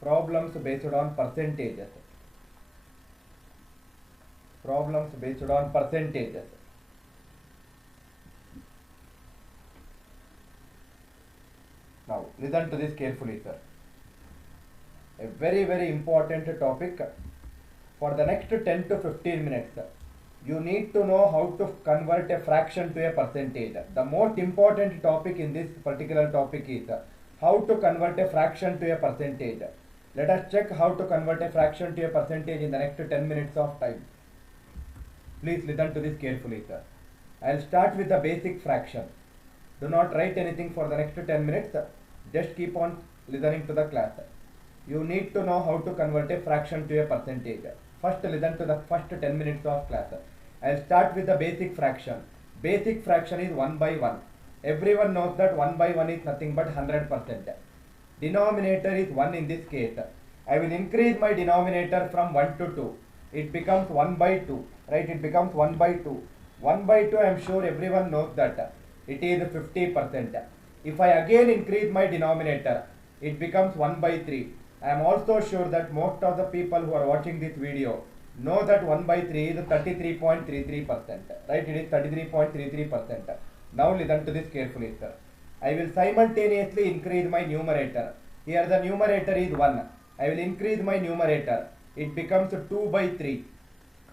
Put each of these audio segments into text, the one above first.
Problems based on percentages. Problems based on percentages. Now listen to this carefully, sir. A very important topic. For the next 10 to 15 minutes, you need to know how to convert a fraction to a percentage. The most important topic in this particular topic is how to convert a fraction to a percentage. Let us check how to convert a fraction to a percentage in the next 10 minutes of time. Please listen to this carefully, sir. I will start with the basic fraction. Do not write anything for the next 10 minutes. Just keep on listening to the class. You need to know how to convert a fraction to a percentage. First listen to the first 10 minutes of class. I will start with the basic fraction. Basic fraction is 1 by 1. Everyone knows that 1 by 1 is nothing but 100%. Denominator is 1 in this case. I will increase my denominator from 1 to 2. It becomes 1 by 2. Right? It becomes 1 by 2. 1 by 2, I am sure everyone knows that it is 50%. If I again increase my denominator, it becomes 1 by 3. I am also sure that most of the people who are watching this video know that 1 by 3 is 33.33%. Right? It is 33.33%. Now listen to this carefully, sir. I will simultaneously increase my numerator. Here the numerator is 1. I will increase my numerator. It becomes 2 by 3.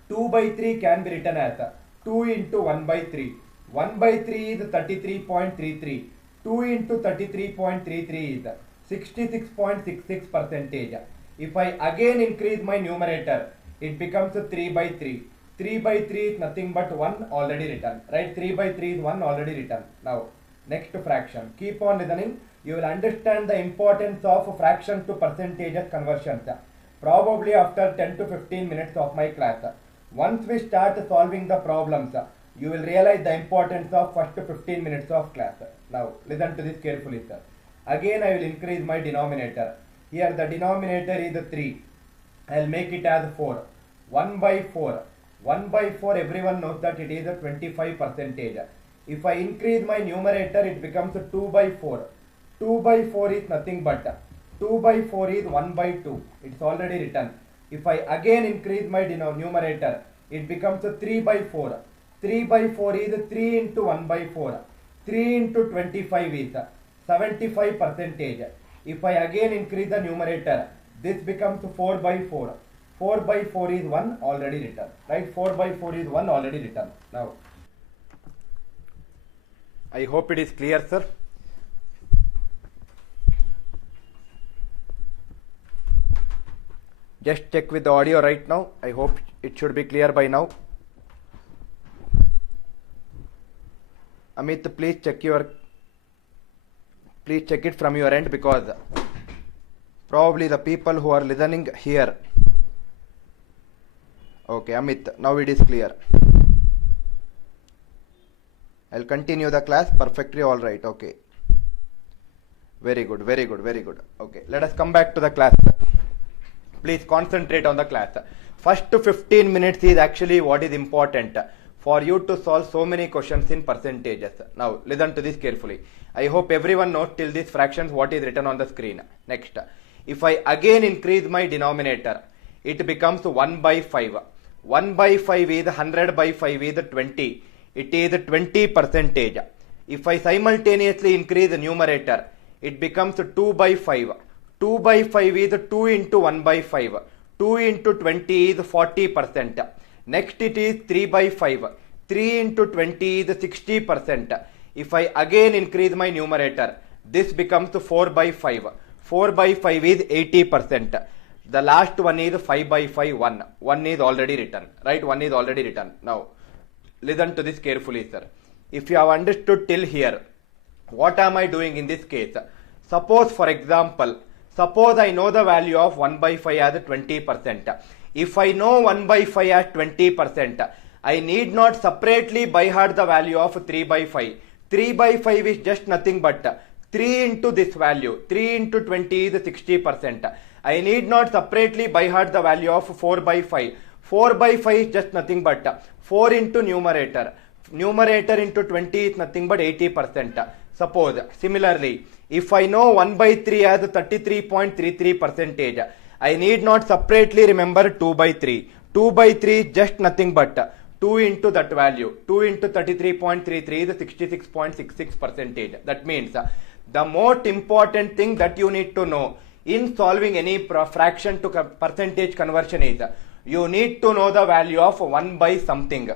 2 by 3 can be written as 2 into 1 by 3. 1 by 3 is 33.33. 2 into 33.33 is 66.66%. If I again increase my numerator, it becomes 3 by 3. 3 by 3 is nothing but 1 already written. Right? 3 by 3 is 1 already written. Now, next fraction. Keep on listening. You will understand the importance of fraction to percentages conversions. Probably after 10 to 15 minutes of my class. Once we start solving the problems, you will realize the importance of first 15 minutes of class. Now, listen to this carefully, sir. Again, I will increase my denominator. Here the denominator is 3. I will make it as 4. 1 by 4. 1 by 4, everyone knows that it is 25%. If I increase my numerator, it becomes 2 by 4. 2 by 4 is nothing but 2 by 4 is 1 by 2. It's already written. If I again increase my numerator, it becomes 3 by 4. 3 by 4 is 3 into 1 by 4. 3 into 25 is 75%. If I again increase the numerator, this becomes 4 by 4. 4 by 4 is 1 already written. Right? 4 by 4 is 1 already written. Now, I hope it is clear, sir. Just check with the audio right now. I hope it should be clear by now. Amit, please check it from your end, because probably the people who are listening here. Okay, Amit, now it is clear. I'll continue the class. Perfectly all right. Okay. Very good. Okay, let us come back to the class. Please concentrate on the class. First 15 minutes is actually what is important for you to solve so many questions in percentages. Now, listen to this carefully. I hope everyone knows till these fractions what is written on the screen. Next, if I again increase my denominator, it becomes 1 by 5. 1 by 5 is 100 by 5 is 20. It is 20%. If I simultaneously increase the numerator, it becomes 2 by 5. 2 by 5 is 2 into 1 by 5. 2 into 20 is 40%. Next it is 3 by 5. 3 into 20 is 60%. If I again increase my numerator, this becomes 4 by 5. 4 by 5 is 80%. The last one is 5 by 5, 1. 1 is already written. Right? 1 is already written. Now, listen to this carefully, sir. If you have understood till here, what am I doing in this case? Suppose, for example, I know the value of 1 by 5 as 20%. If I know 1 by 5 as 20%, I need not separately by heart the value of 3 by 5. 3 by 5 is just nothing but 3 into this value. 3 into 20 is 60%. I need not separately by heart the value of 4 by 5. 4 by 5 is just nothing but 4 into numerator. Numerator into 20 is nothing but 80%. Suppose, similarly, If I know 1 by 3 as 33.33 percentage, I need not separately remember 2 by 3. 2 by 3 is just nothing but 2 into that value. 2 into 33.33 is 66.66 percentage. That means the most important thing that you need to know in solving any fraction to percentage conversion is you need to know the value of 1 by something.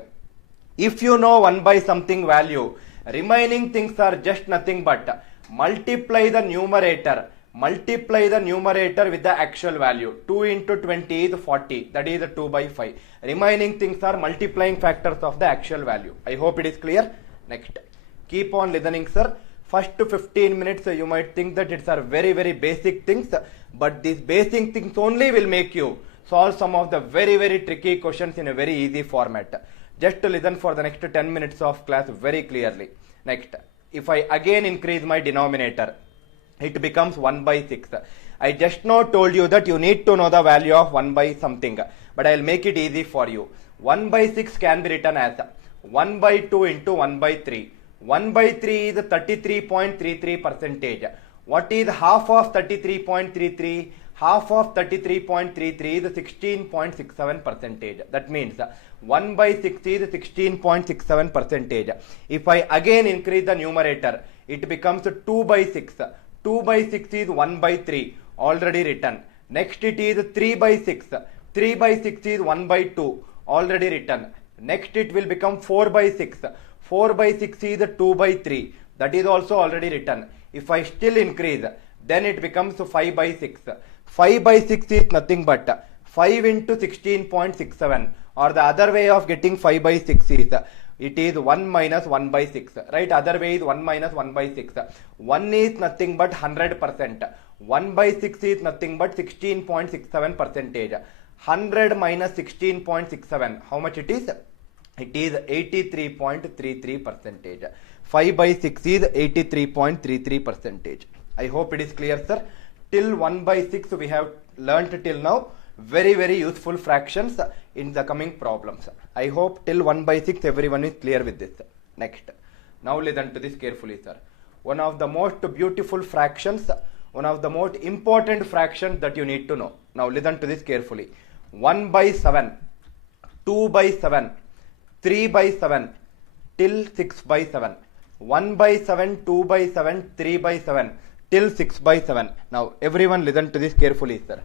If you know 1 by something value, remaining things are just nothing but multiply the numerator with the actual value. 2 into 20 is 40, that is 2 by 5. Remaining things are multiplying factors of the actual value. I hope it is clear. Next, keep on listening, sir. First 15 minutes you might think that it's are very basic things, but these basic things only will make you solve some of the very tricky questions in a very easy format. Just to listen for the next 10 minutes of class very clearly. Next, if I again increase my denominator, it becomes 1 by 6. I just now told you that you need to know the value of 1 by something, but I will make it easy for you. 1 by 6 can be written as 1 by 2 into 1 by 3. 1 by 3 is 33.33 percentage. What is half of 33.33? Half of 33.33 is 16.67 percentage. That means 1 by 6 is 16.67 percentage. If I again increase the numerator, it becomes 2 by 6. 2 by 6 is 1 by 3, already written. Next it is 3 by 6. 3 by 6 is 1 by 2, already written. Next it will become 4 by 6. 4 by 6 is 2 by 3, that is also already written. If I still increase, then it becomes 5 by 6. 5 by 6 is nothing but 5 into 16.67, or the other way of getting 5 by 6 is it is 1 minus 1 by 6, right? Other way is 1 minus 1 by 6. 1 is nothing but 100%. 1 by 6 is nothing but 16.67 percentage. 100 minus 16.67, how much it is? It is 83.33 percentage. 5 by 6 is 83.33 percentage. I hope it is clear, sir. Till 1 by 6 we have learnt till now very useful fractions in the coming problems. I hope till 1 by 6 everyone is clear with this. Next, now listen to this carefully, sir. One of the most beautiful fractions, one of the most important fractions that you need to know. Now listen to this carefully. 1 by 7, 2 by 7, 3 by 7 till 6 by 7. 1 by 7, 2 by 7, 3 by 7 till 6 by 7. Now everyone listen to this carefully, sir.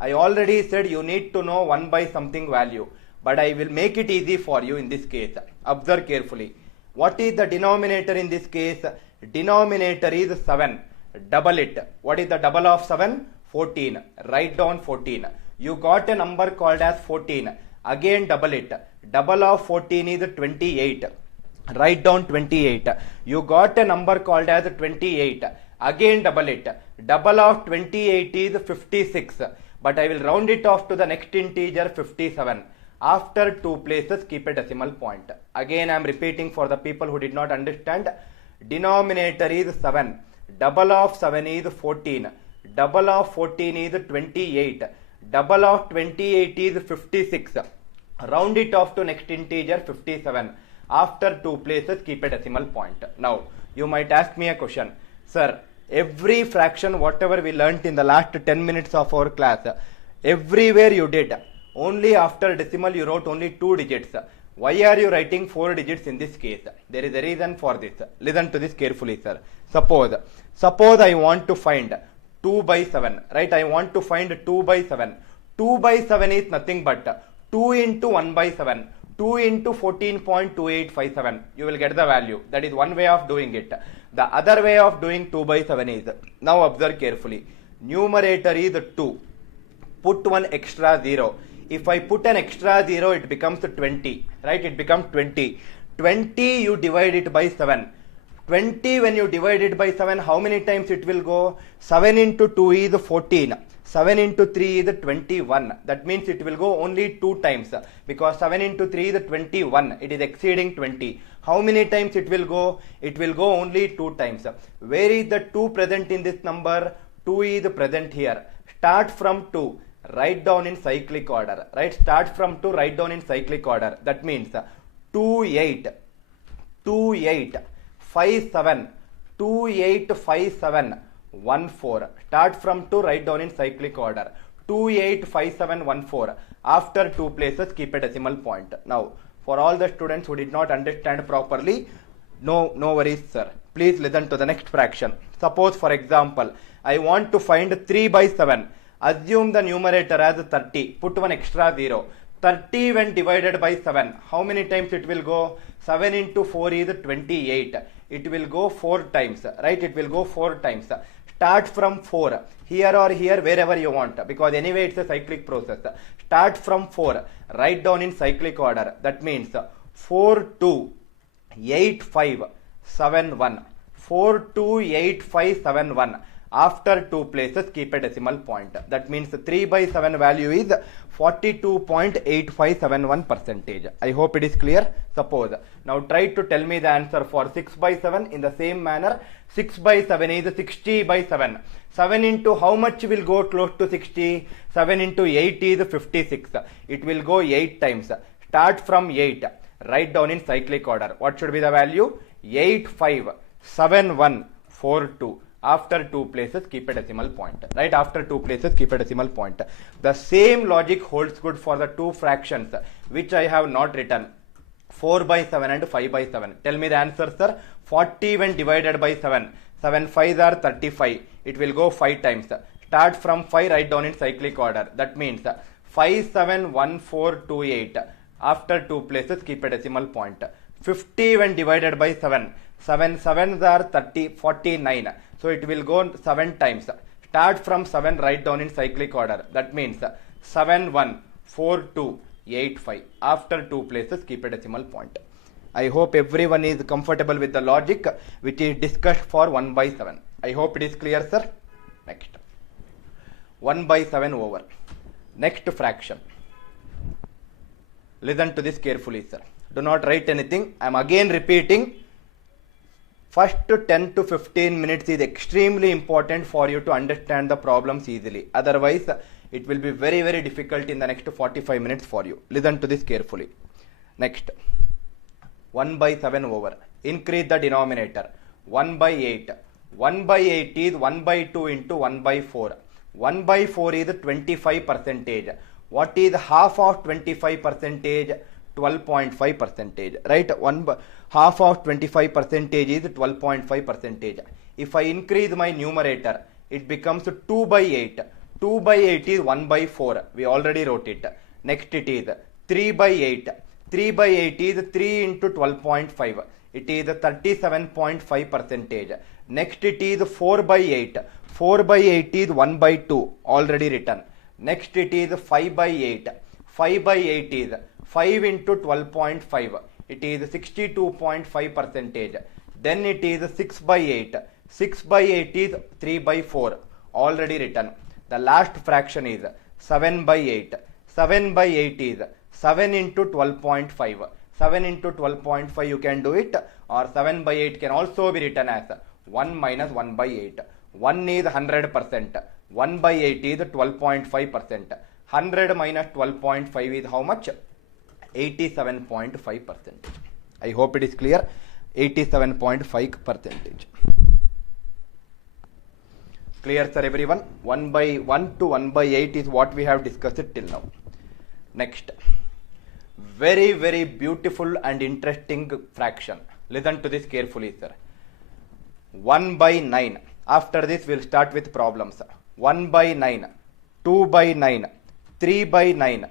I already said you need to know 1 by something value, but I will make it easy for you in this case. Observe carefully. What is the denominator in this case? Denominator is 7. Double it. What is the double of 7? 14. Write down 14. You got a number called as 14. Again double it. Double of 14 is 28. Write down 28. You got a number called as 28. Again double it. Double of 28 is 56. But I will round it off to the next integer 57. After 2 places, keep a decimal point. Again I am repeating for the people who did not understand. Denominator is 7. Double of 7 is 14. Double of 14 is 28. Double of 28 is 56. Round it off to next integer 57. After 2 places, keep a decimal point. Now, you might ask me a question. Sir, every fraction, whatever we learnt in the last 10 minutes of our class, everywhere you did. Only after decimal you wrote only 2 digits. Why are you writing 4 digits in this case? There is a reason for this. Listen to this carefully, sir. Suppose I want to find 2 by 7, right? I want to find 2 by 7. 2 by 7 is nothing but 2 into 1 by 7. 2 into 14.2857. You will get the value. That is one way of doing it. The other way of doing 2 by 7 is, now observe carefully. Numerator is 2. Put one extra 0. If I put an extra 0, it becomes 20. Right? It becomes 20. 20 you divide it by 7. 20 when you divide it by 7, how many times it will go? 7 into 2 is 14. 7 into 3 is 21. That means it will go only 2 times. Because 7 into 3 is 21. It is exceeding 20. How many times it will go? It will go only 2 times. Where is the 2 present in this number? 2 is present here. Start from 2. Write down in cyclic order. Right? Start from 2. Write down in cyclic order. That means 2, 8. 2, 8. 5, 7. 2, 8, 5, 7. 1 4. Start from 2, write down in cyclic order. 2 8 5 7 1 4. After 2 places, keep a decimal point. Now, for all the students who did not understand properly, no worries, sir. Please listen to the next fraction. Suppose, for example, I want to find 3 by 7. Assume the numerator as 30. Put one extra 0. 30 when divided by 7. How many times it will go? 7 into 4 is 28. It will go 4 times. Right? It will go 4 times. Start from 4. Here or here, wherever you want. Because anyway, it's a cyclic process. Start from 4. Write down in cyclic order. That means 4 2 8 5 7 1. 4 2 8 5 7 1. After 2 places, keep a decimal point. That means 3 by 7 value is 42.8571%. I hope it is clear. Suppose. Now try to tell me the answer for 6 by 7 in the same manner. 6 by 7 is 60 by 7. 7 into how much will go close to 60? 7 into 8 is 56. It will go 8 times. Start from 8. Write down in cyclic order. What should be the value? 8 5 7 1 4 2. After 2 places, keep a decimal point. Right? After 2 places, keep a decimal point. The same logic holds good for the 2 fractions which I have not written. 4 by 7 and 5 by 7. Tell me the answer, sir. 40 when divided by 7. 7 5s are 35. It will go 5 times. Start from 5, write down in cyclic order. That means 5 7 1 4 2 8. After 2 places, keep a decimal point. 50 when divided by 7. 7 7s are 49. So it will go 7 times. Start from 7, write down in cyclic order. That means 7 1 4 2 8 5. After 2 places, keep a decimal point. I hope everyone is comfortable with the logic which is discussed for 1 by 7. I hope it is clear, sir. Next. 1 by 7 over. Next fraction. Listen to this carefully, sir. Do not write anything. I am again repeating. First 10 to 15 minutes is extremely important for you to understand the problems easily. Otherwise, it will be very, very difficult in the next 45 minutes for you. Listen to this carefully. Next. 1 by 7 over. Increase the denominator. 1 by 8. 1 by 8 is 1 by 2 into 1 by 4. 1 by 4 is 25%. What is half of 25%? 12.5%. Right? Half of 25% is 12.5%. If I increase my numerator, it becomes 2 by 8. 2 by 8 is 1 by 4. We already wrote it. Next it is 3 by 8. 3 by 8 is 3 into 12.5. It is 37.5%. Next it is 4 by 8. 4 by 8 is 1 by 2. Already written. Next it is 5 by 8. 5 by 8 is 5 into 12.5. It is 62.5%. Then it is 6 by 8. 6 by 8 is 3 by 4. Already written. The last fraction is 7 by 8. 7 by 8 is 7 into 12.5. 7 into 12.5 you can do it, or 7 by 8 can also be written as 1 minus 1 by 8. 1 is 100%. 1 by 8 is 12.5%. 100 minus 12.5 is how much? 87.5%. I hope it is clear. 87.5%. Clear, sir, everyone? 1 by 1 to 1 by 8 is what we have discussed till now. Next. Very, very beautiful and interesting fraction. Listen to this carefully, sir. 1 by 9. After this, we'll start with problems. 1 by 9, 2 by 9, 3 by 9,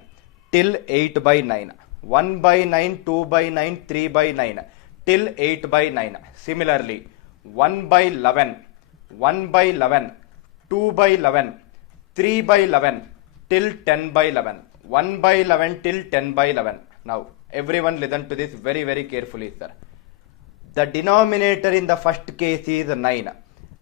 till 8 by 9. 1 by 9, 2 by 9, 3 by 9, till 8 by 9. Similarly, 1 by 11, 1 by 11, 2 by 11, 3 by 11, till 10 by 11. 1 by 11 till 10 by 11. Now, everyone listen to this very, very carefully, sir. The denominator in the first case is 9.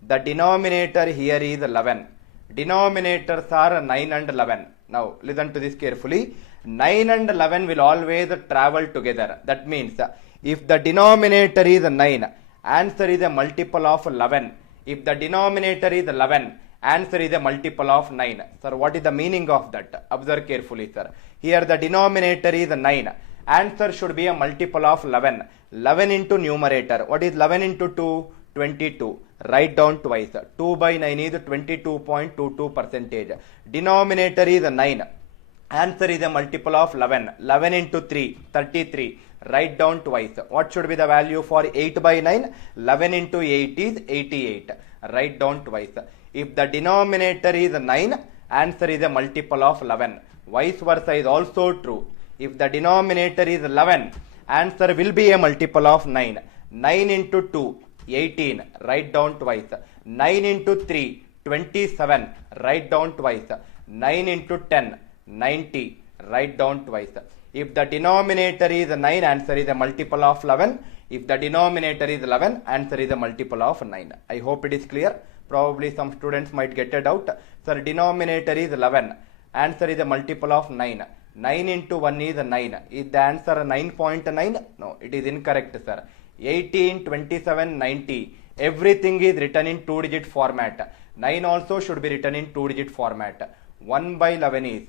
The denominator here is 11. Denominators are 9 and 11. Now, listen to this carefully. 9 and 11 will always travel together. That means, if the denominator is 9, answer is a multiple of 11. If the denominator is 11, answer is a multiple of 9. Sir, what is the meaning of that? Observe carefully, sir. Here the denominator is 9. Answer should be a multiple of 11. 11 into numerator. What is 11 into 2? 22. Write down twice. 2 by 9 is 22.22 percentage. Denominator is 9. Answer is a multiple of 11. 11 into 3, 33. Write down twice. What should be the value for 8 by 9? 11 into 8 is 88. Write down twice. If the denominator is 9, answer is a multiple of 11. Vice versa is also true. If the denominator is 11, answer will be a multiple of 9. 9 into 2, 18. Write down twice. 9 into 3, 27. Write down twice. 9 into 10, 90. Write down twice. If the denominator is 9, answer is a multiple of 11. If the denominator is 11, answer is a multiple of 9. I hope it is clear. Probably some students might get a doubt. Sir, denominator is 11. Answer is a multiple of 9. 9 into 1 is 9. Is the answer 9.9? No, it is incorrect, sir. 18, 27, 90. Everything is written in 2-digit format. 9 also should be written in 2-digit format. 1 by 11 is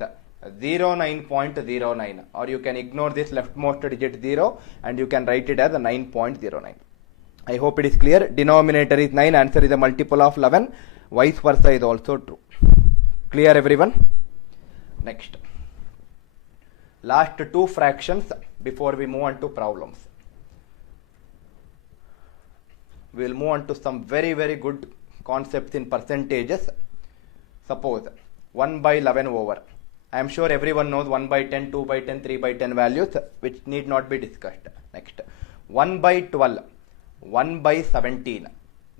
09.09, or you can ignore this leftmost digit 0 and you can write it as 9.09. I hope it is clear. Denominator is 9, answer is a multiple of 11. Vice versa is also true. Clear, everyone? Next. Last two fractions before we move on to problems. We will move on to some very good concepts in percentages. Suppose 1 by 11 over. I am sure everyone knows 1 by 10, 2 by 10, 3 by 10 values, which need not be discussed. Next. 1 by 12, 1 by 17.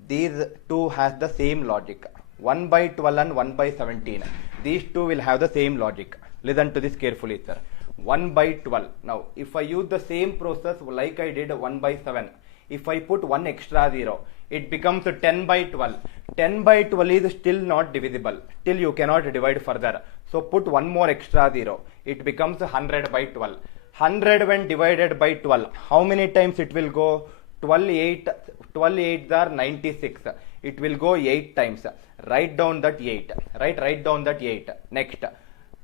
These two has the same logic. 1 by 12 and 1 by 17. These two will have the same logic. Listen to this carefully, sir. 1 by 12. Now, if I use the same process like I did 1 by 7, if I put one extra 0, it becomes 10 by 12. 10 by 12 is still not divisible. Still you cannot divide further. So put one more extra 0. It becomes 100 by 12. 100 when divided by 12, how many times it will go? 12 8s are 96. It will go 8 times. Write down that 8. Write down that 8. Next.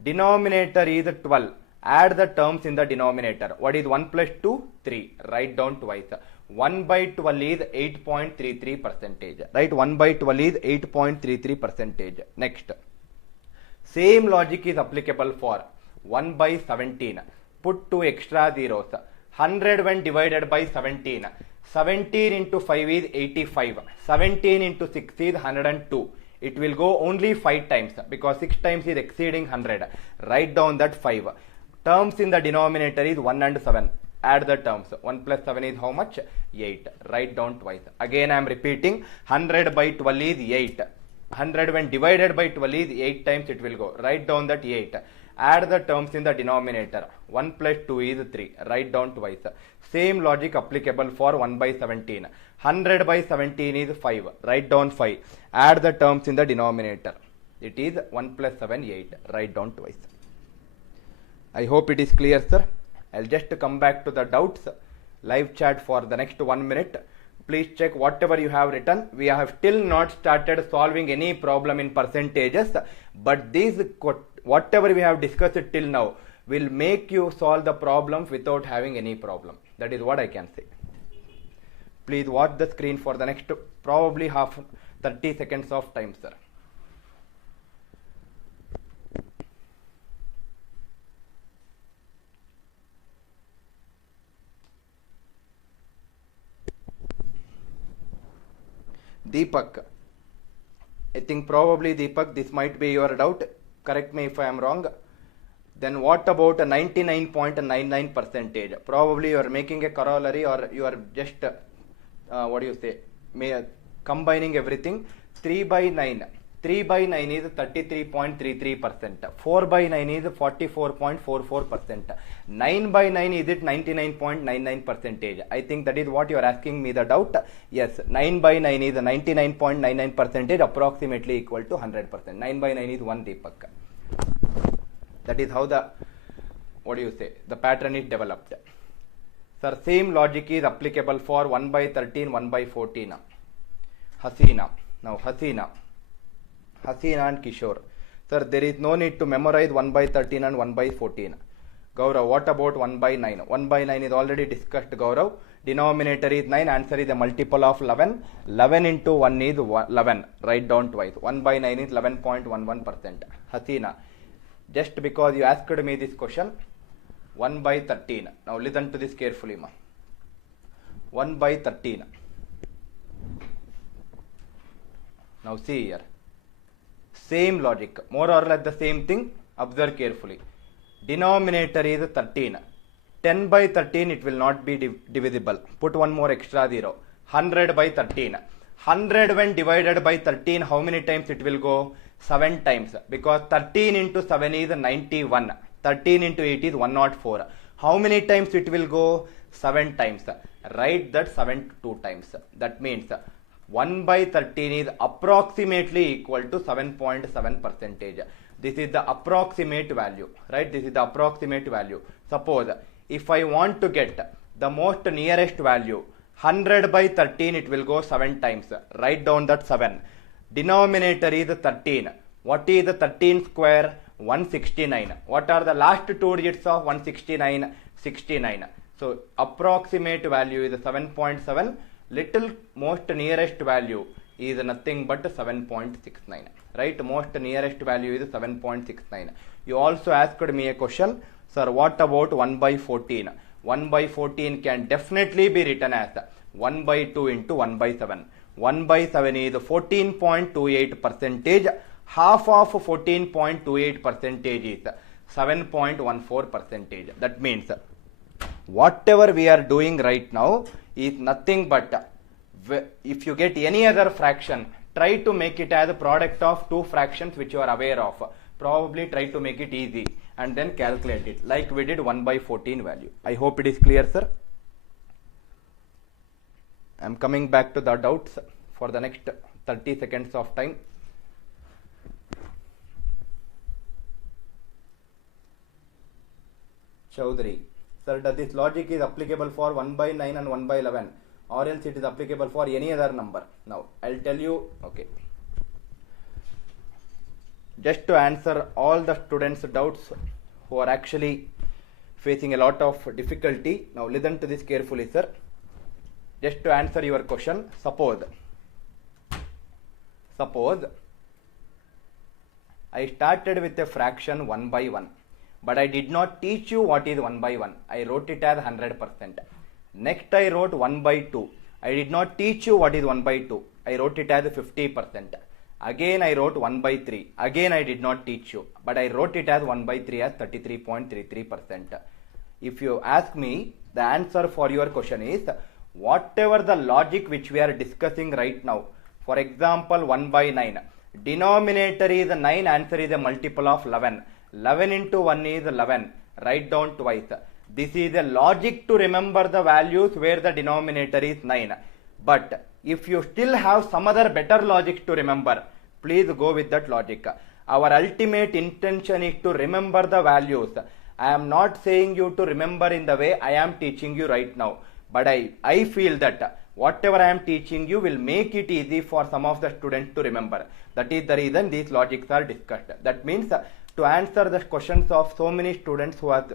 Denominator is 12. Add the terms in the denominator. What is 1 plus 2? 3. Write down twice. 1 by 12 is 8.33 percentage. Right? 1 by 12 is 8.33 percentage. Next. Same logic is applicable for 1 by 17. Put 2 extra zeros. 100 when divided by 17. 17 into 5 is 85. 17 into 6 is 102. It will go only 5 times because 6 times is exceeding 100. Write down that 5. Terms in the denominator is 1 and 7. Add the terms. 1 plus 7 is how much? 8. Write down twice. Again I am repeating. 100 by 12 is 8. 100 when divided by 12 is 8 times it will go. Write down that 8. Add the terms in the denominator. 1 plus 2 is 3. Write down twice. Same logic applicable for 1 by 17. 100 by 17 is 5. Write down 5. Add the terms in the denominator. It is 1 plus 7, 8. Write down twice. I hope it is clear, sir. I'll just come back to the doubts. Live chat for the next 1 minute. Please check whatever you have written. We have still not started solving any problem in percentages, but these whatever we have discussed till now will make you solve the problems without having any problem. That is what I can say. Please watch the screen for the next probably 30 seconds of time, sir. Deepak, I think probably Deepak, this might be your doubt. Correct me if I am wrong. Then what about a 99.99 percentage? Probably you are making a corollary, or you are just what do you say? Combining everything. 3 by 9. 3 by 9 is 33.33%. 4 by 9 is 44.44%. 9 by 9 is it 99.99 percentage? I think that is what you are asking me the doubt. Yes, 9 by 9 is 99.99 percentage, approximately equal to 100%. 9 by 9 is 1, Deepak. That is how the, what do you say, the pattern is developed. Sir, same logic is applicable for 1 by 13, 1 by 14. Hasina. Now Hasina and Kishore. Sir, there is no need to memorize 1 by 13 and 1 by 14. Gaurav, what about 1 by 9? 1 by 9 is already discussed, Gaurav. Denominator is 9, answer is a multiple of 11. 11 into 1 is 11. Write down twice. 1 by 9 is 11.11%. Hasina, just because you asked me this question, 1 by 13. Now listen to this carefully, ma. 1 by 13. Now see here. Same logic, more or less the same thing. Observe carefully. Denominator is 13. 10 by 13 it will not be divisible. Put one more extra 0. 100 by 13. 100 when divided by 13, how many times it will go? 7 times. Because 13 into 7 is 91. 13 into 8 is 104. How many times it will go? 7 times. Write that 7 2 times. That means 1 by 13 is approximately equal to 7.7%. This is the approximate value, right? This is the approximate value. Suppose if I want to get the most nearest value, 100 by 13, it will go 7 times. Write down that 7. Denominator is 13. What is 13 square? 169. What are the last 2 digits of 169? 69. So approximate value is 7.7. Little most nearest value is nothing but 7.69. Right? Most nearest value is 7.69. You also asked me a question, sir, what about 1 by 14? 1 by 14 can definitely be written as 1 by 2 into 1 by 7. 1 by 7 is 14.28%. Half of 14.28% is 7.14%. That means whatever we are doing right now is nothing but, if you get any other fraction, try to make it as a product of two fractions which you are aware of. Probably try to make it easy and then calculate it like we did 1 by 14 value. I hope it is clear, sir. I am coming back to the doubts for the next 30 seconds of time. Chaudhary, sir, does this logic is applicable for 1 by 9 and 1 by 11, or else it is applicable for any other number? Now I'll tell you. Okay, just to answer all the students' doubts who are actually facing a lot of difficulty, now listen to this carefully, sir. Just to answer your question, suppose I started with a fraction 1 by 1, but I did not teach you what is 1 by 1. I wrote it as 100%. Next I wrote 1 by 2. I did not teach you what is 1 by 2. I wrote it as 50%. Again I wrote 1 by 3. Again I did not teach you, but I wrote it as 1 by 3 as 33.33%. If you ask me, the answer for your question is whatever the logic which we are discussing right now. For example, 1 by 9. Denominator is 9, answer is a multiple of 11. 11 into 1 is 11. Write down twice. This is a logic to remember the values where the denominator is 9. But if you still have some other better logic to remember, please go with that logic. Our ultimate intention is to remember the values. I am not saying you to remember in the way I am teaching you right now. But I feel that whatever I am teaching you will make it easy for some of the students to remember. That is the reason these logics are discussed. That means to answer the questions of so many students who have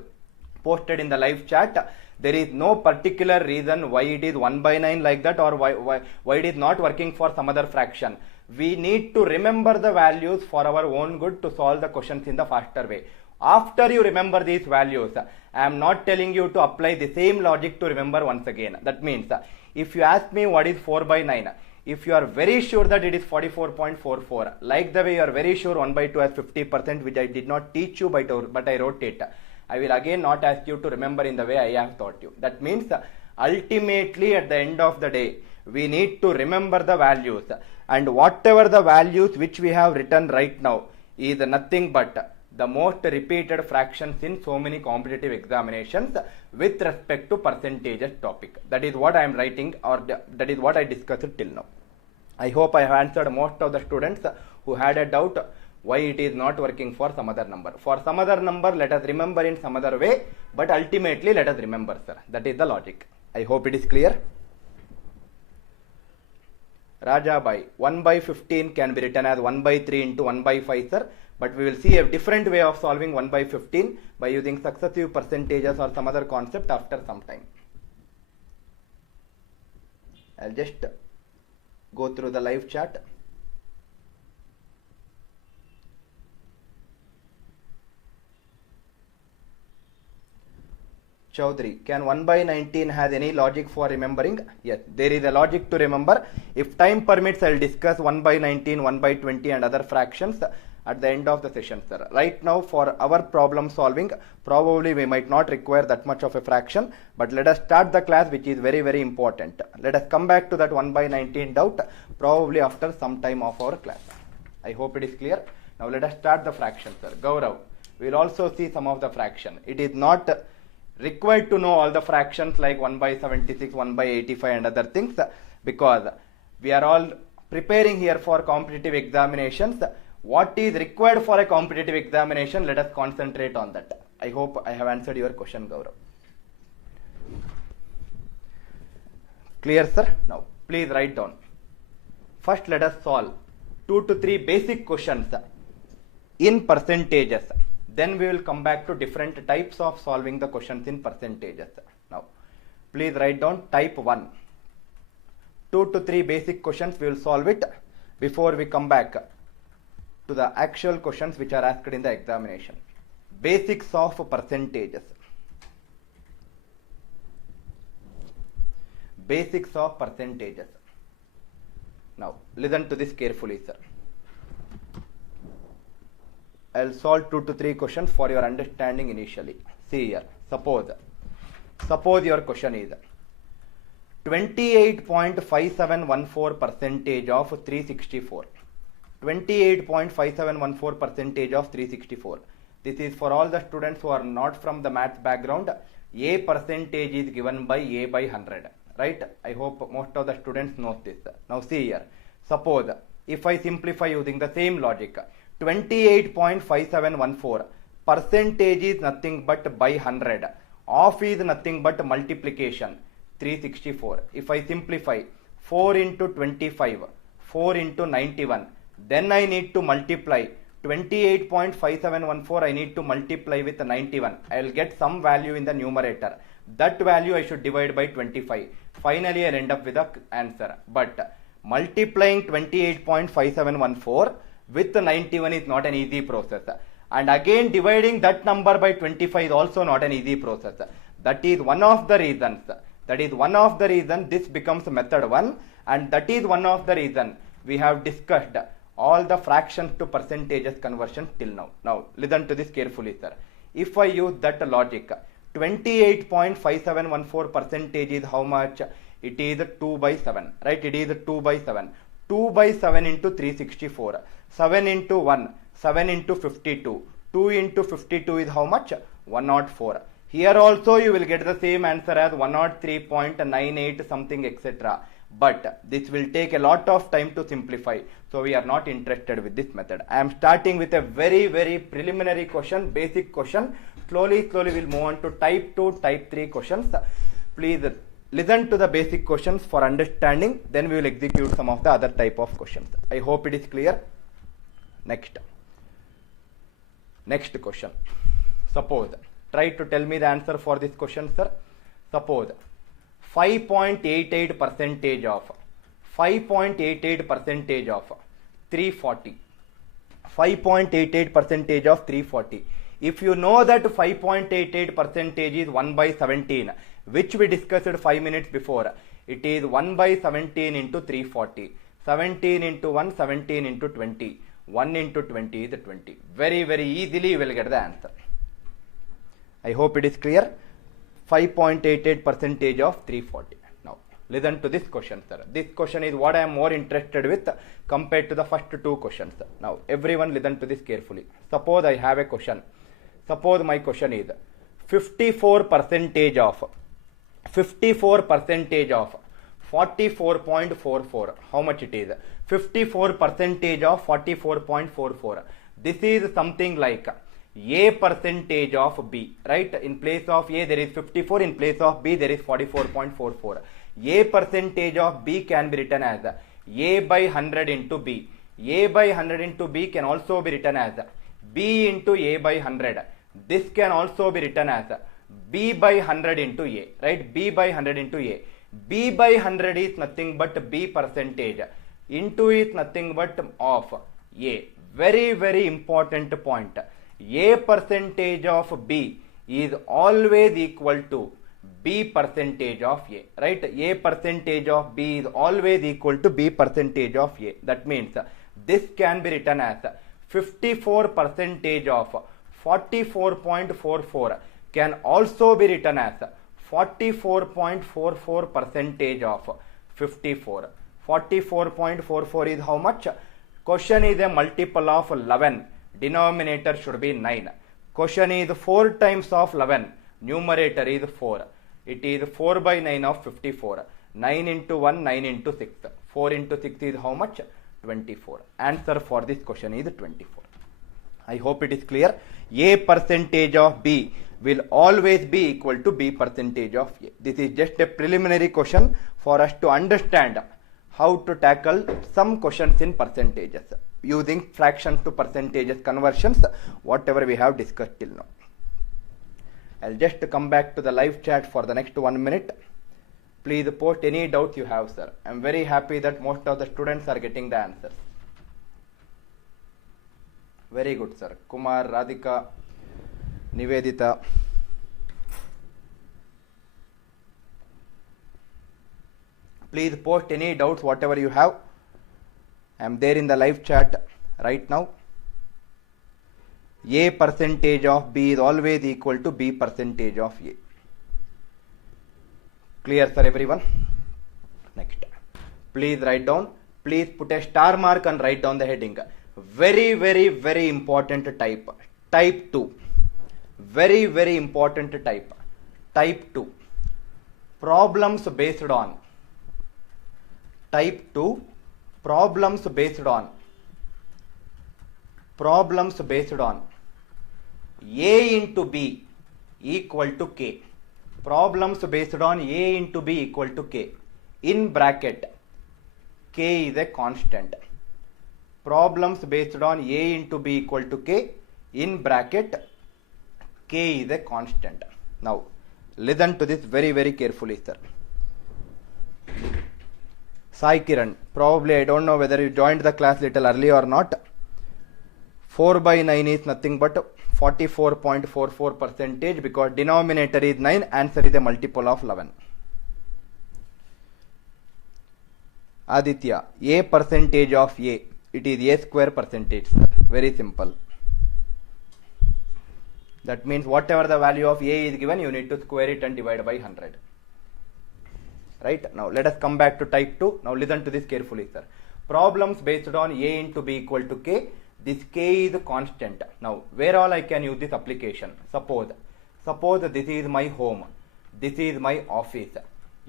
posted in the live chat, there is no particular reason why it is 1 by 9 like that, or why it is not working for some other fraction. We need to remember the values for our own good to solve the questions in the faster way. After you remember these values, I am not telling you to apply the same logic to remember once again. That means if you ask me what is 4 by 9, if you are very sure that it is 44.44, like the way you are very sure 1 by 2 has 50%, which I did not teach you but I wrote it, I will again not ask you to remember in the way I have taught you. That means ultimately at the end of the day, we need to remember the values, and whatever the values which we have written right now is nothing but the most repeated fractions in so many competitive examinations with respect to percentages topic. That is what I am writing, or that is what I discussed till now. I hope I have answered most of the students who had a doubt why it is not working for some other number. For some other number, let us remember in some other way, but ultimately let us remember, sir. That is the logic. I hope it is clear. Raja Bhai, 1 by 15 can be written as 1 by 3 into 1 by 5, sir. but we will see a different way of solving 1 by 15 by using successive percentages or some other concept after some time. I'll just go through the live chat. Chaudhary, can 1 by 19 has any logic for remembering? Yes, there is a logic to remember. If time permits, I'll discuss 1 by 19, 1 by 20 and other fractions at the end of the session, sir. Right now, for our problem solving, probably we might not require that much of a fraction, but let us start the class, which is very, very important. Let us come back to that 1 by 19 doubt, probably after some time of our class. I hope it is clear. Now let us start the fraction, sir. Gaurav, we will also see some of the fraction. It is not required to know all the fractions like 1 by 76, 1 by 85 and other things, because we are all preparing here for competitive examinations. What is required for a competitive examination, let us concentrate on that. I hope I have answered your question, Gaurav. Clear, sir? Now please write down. First let us solve 2 to 3 basic questions in percentages. Then we will come back to different types of solving the questions in percentages. Now, please write down type 1. 2 to 3 basic questions, we will solve it before we come back to the actual questions which are asked in the examination. Basics of percentages. Basics of percentages. Now, listen to this carefully, sir. I'll solve 2 to 3 questions for your understanding initially. See here. Suppose your question is 28.5714 percentage of 364. 28.5714 percentage of 364. This is for all the students who are not from the maths background. A percentage is given by A by 100. Right? I hope most of the students know this. Now see here. Suppose if I simplify using the same logic, 28.5714 percentage is nothing but by 100. Of is nothing but multiplication 364. If I simplify 4 into 25, 4 into 91, then I need to multiply 28.5714. I need to multiply with 91. I will get some value in the numerator. That value I should divide by 25. Finally, I'll end up with the answer. But multiplying 28.5714 with 91 is not an easy process, and again dividing that number by 25 is also not an easy process. That is one of the reasons this becomes method 1, and that is one of the reason we have discussed all the fractions to percentages conversion till now. Now listen to this carefully, sir. If I use that logic, 28.5714 percentage is how much? It is 2 by 7, right? It is 2 by 7. 2 by 7 into 364. 7 into 1, 7 into 52. 2 into 52 is how much? 104. Here also you will get the same answer as 103.98 something, etc. But this will take a lot of time to simplify. So we are not interested with this method. I am starting with a very, very preliminary question, basic question. Slowly we'll move on to type 2, type 3 questions. Please listen to the basic questions for understanding. Then we will execute some of the other type of questions. I hope it is clear. Next question. Suppose, try to tell me the answer for this question, sir. Suppose 5.88 percentage of 340. 5.88 percentage of 340. If you know that 5.88 percentage is 1 by 17, which we discussed 5 minutes before, it is 1 by 17 into 340. 17 into 1, 17 into 20. 1 into 20 is 20. Very, very easily you will get the answer. I hope it is clear. 5.88 percentage of 340. Now, listen to this question, sir. This question is what I am more interested with compared to the first 2 questions. Now, everyone listen to this carefully. Suppose I have a question. Suppose my question is 54 percentage of 44.44. How much it is? 54 percentage of 44.44. This is something like A percentage of B, right? In place of A there is 54, in place of B there is 44.44. A percentage of B can be written as A by 100 into B. A by 100 into B can also be written as B into A by 100. This can also be written as B by 100 into A, right? B by 100 into A. B by 100 is nothing but B percentage. Into is nothing but of A. Very, very important point. A percentage of B is always equal to B percentage of A, right? A percentage of B is always equal to B percentage of A. That means this can be written as 54 percentage of 44.44 can also be written as 44.44 percentage of 54. 44.44 is how much? Question is a multiple of 11. Denominator should be 9. Question is 4 times of 11. Numerator is 4. It is 4 by 9 of 54. 9 into 1, 9 into 6. 4 into 6 is how much? 24. Answer for this question is 24. I hope it is clear. A percentage of B will always be equal to B percentage of A. This is just a preliminary question for us to understand how to tackle some questions in percentages using fractions to percentages conversions, whatever we have discussed till now. I'll just come back to the live chat for the next 1 minute. Please post any doubts you have, sir. I'm very happy that most of the students are getting the answers. Very good, sir. Kumar, Radhika, Nivedita. Please post any doubts, whatever you have. I'm there in the live chat right now. A percentage of B is always equal to B percentage of A. Clear, sir, everyone? Next. Please write down. Please put a star mark and write down the heading. Very, very, very important type. Type 2. Very, very important type. Type 2. Problems based on. Type 2. Problems based on. Problems based on A into B equal to K. Problems based on A into B equal to K. In bracket, K is a constant. Problems based on A into B equal to K. In bracket, K is a constant. Now, listen to this very, very carefully, sir. Sai Kiran, probably I don't know whether you joined the class little early or not. 4 by 9 is nothing but 44.44 percentage because denominator is 9, answer is a multiple of 11. Aditya, A percentage of A, it is A square percentage, sir. Very simple. That means whatever the value of A is given, you need to square it and divide by 100. Right? Now let us come back to type 2. Now listen to this carefully, sir. Problems based on A into B equal to K. This K is constant. Now where all I can use this application? Suppose this is my home. This is my office.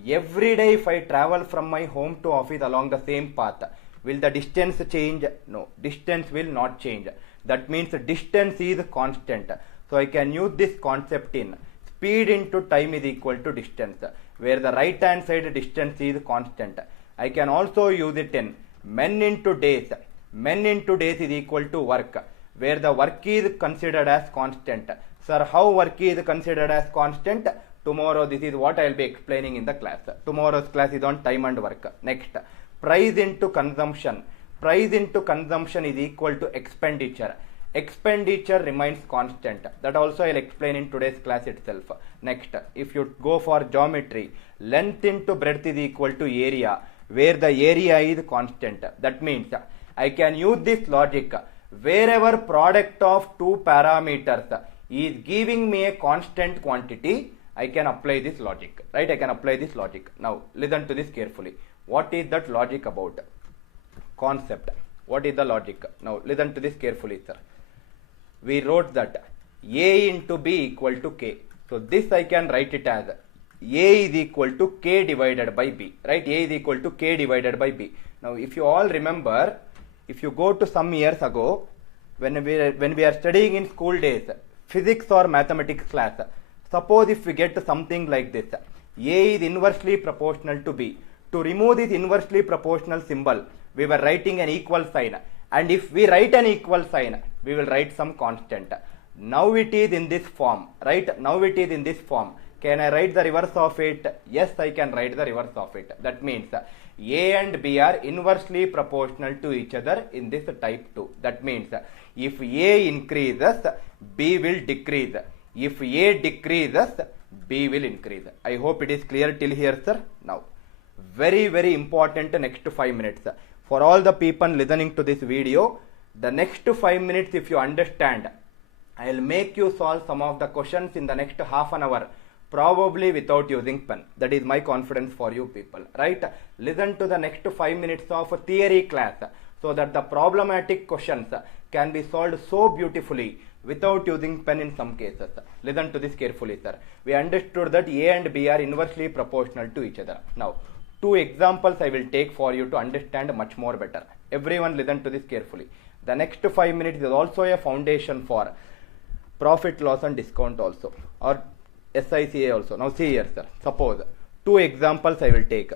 Every day if I travel from my home to office along the same path, will the distance change? No, distance will not change. That means distance is constant. So I can use this concept in speed into time is equal to distance, where the right hand side distance is constant. I can also use it in men into days. Men into days is equal to work, where the work is considered as constant. Sir, how work is considered as constant? Tomorrow this is what I will be explaining in the class. Tomorrow's class is on time and work. Next, price into consumption. Price into consumption is equal to expenditure. Expenditure remains constant. That also I will explain in today's class itself. Next, if you go for geometry, length into breadth is equal to area, where the area is constant. That means I can use this logic wherever product of two parameters is giving me a constant quantity. I can apply this logic, right? I can apply this logic. Now listen to this carefully. What is that logic about? Concept. What is the logic? Now listen to this carefully, sir. We wrote that A into B equal to K. So this I can write it as A is equal to K divided by B, right? A is equal to K divided by B. Now if you all remember, if you go to some years ago, when we are studying in school days, physics or mathematics class, suppose if we get something like this, A is inversely proportional to B. To remove this inversely proportional symbol, we were writing an equal sign. And if we write an equal sign, we will write some constant. Now it is in this form, right? Now it is in this form. Can I write the reverse of it? Yes, I can write the reverse of it. That means A and B are inversely proportional to each other in this type 2. That means if A increases, B will decrease. If A decreases, B will increase. I hope it is clear till here, sir. Now, very important next 5 minutes. For all the people listening to this video, the next 5 minutes, if you understand, I will make you solve some of the questions in the next half an hour, probably without using pen. That is my confidence for you people, right? Listen to the next 5 minutes of theory class so that the problematic questions can be solved so beautifully without using pen in some cases. Listen to this carefully, sir. We understood that A and B are inversely proportional to each other. Now, 2 examples I will take for you to understand much more better. Everyone listen to this carefully. The next 5 minutes is also a foundation for profit, loss and discount also, or SICA also. Now see here, sir. Suppose 2 examples I will take.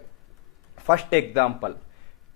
First example,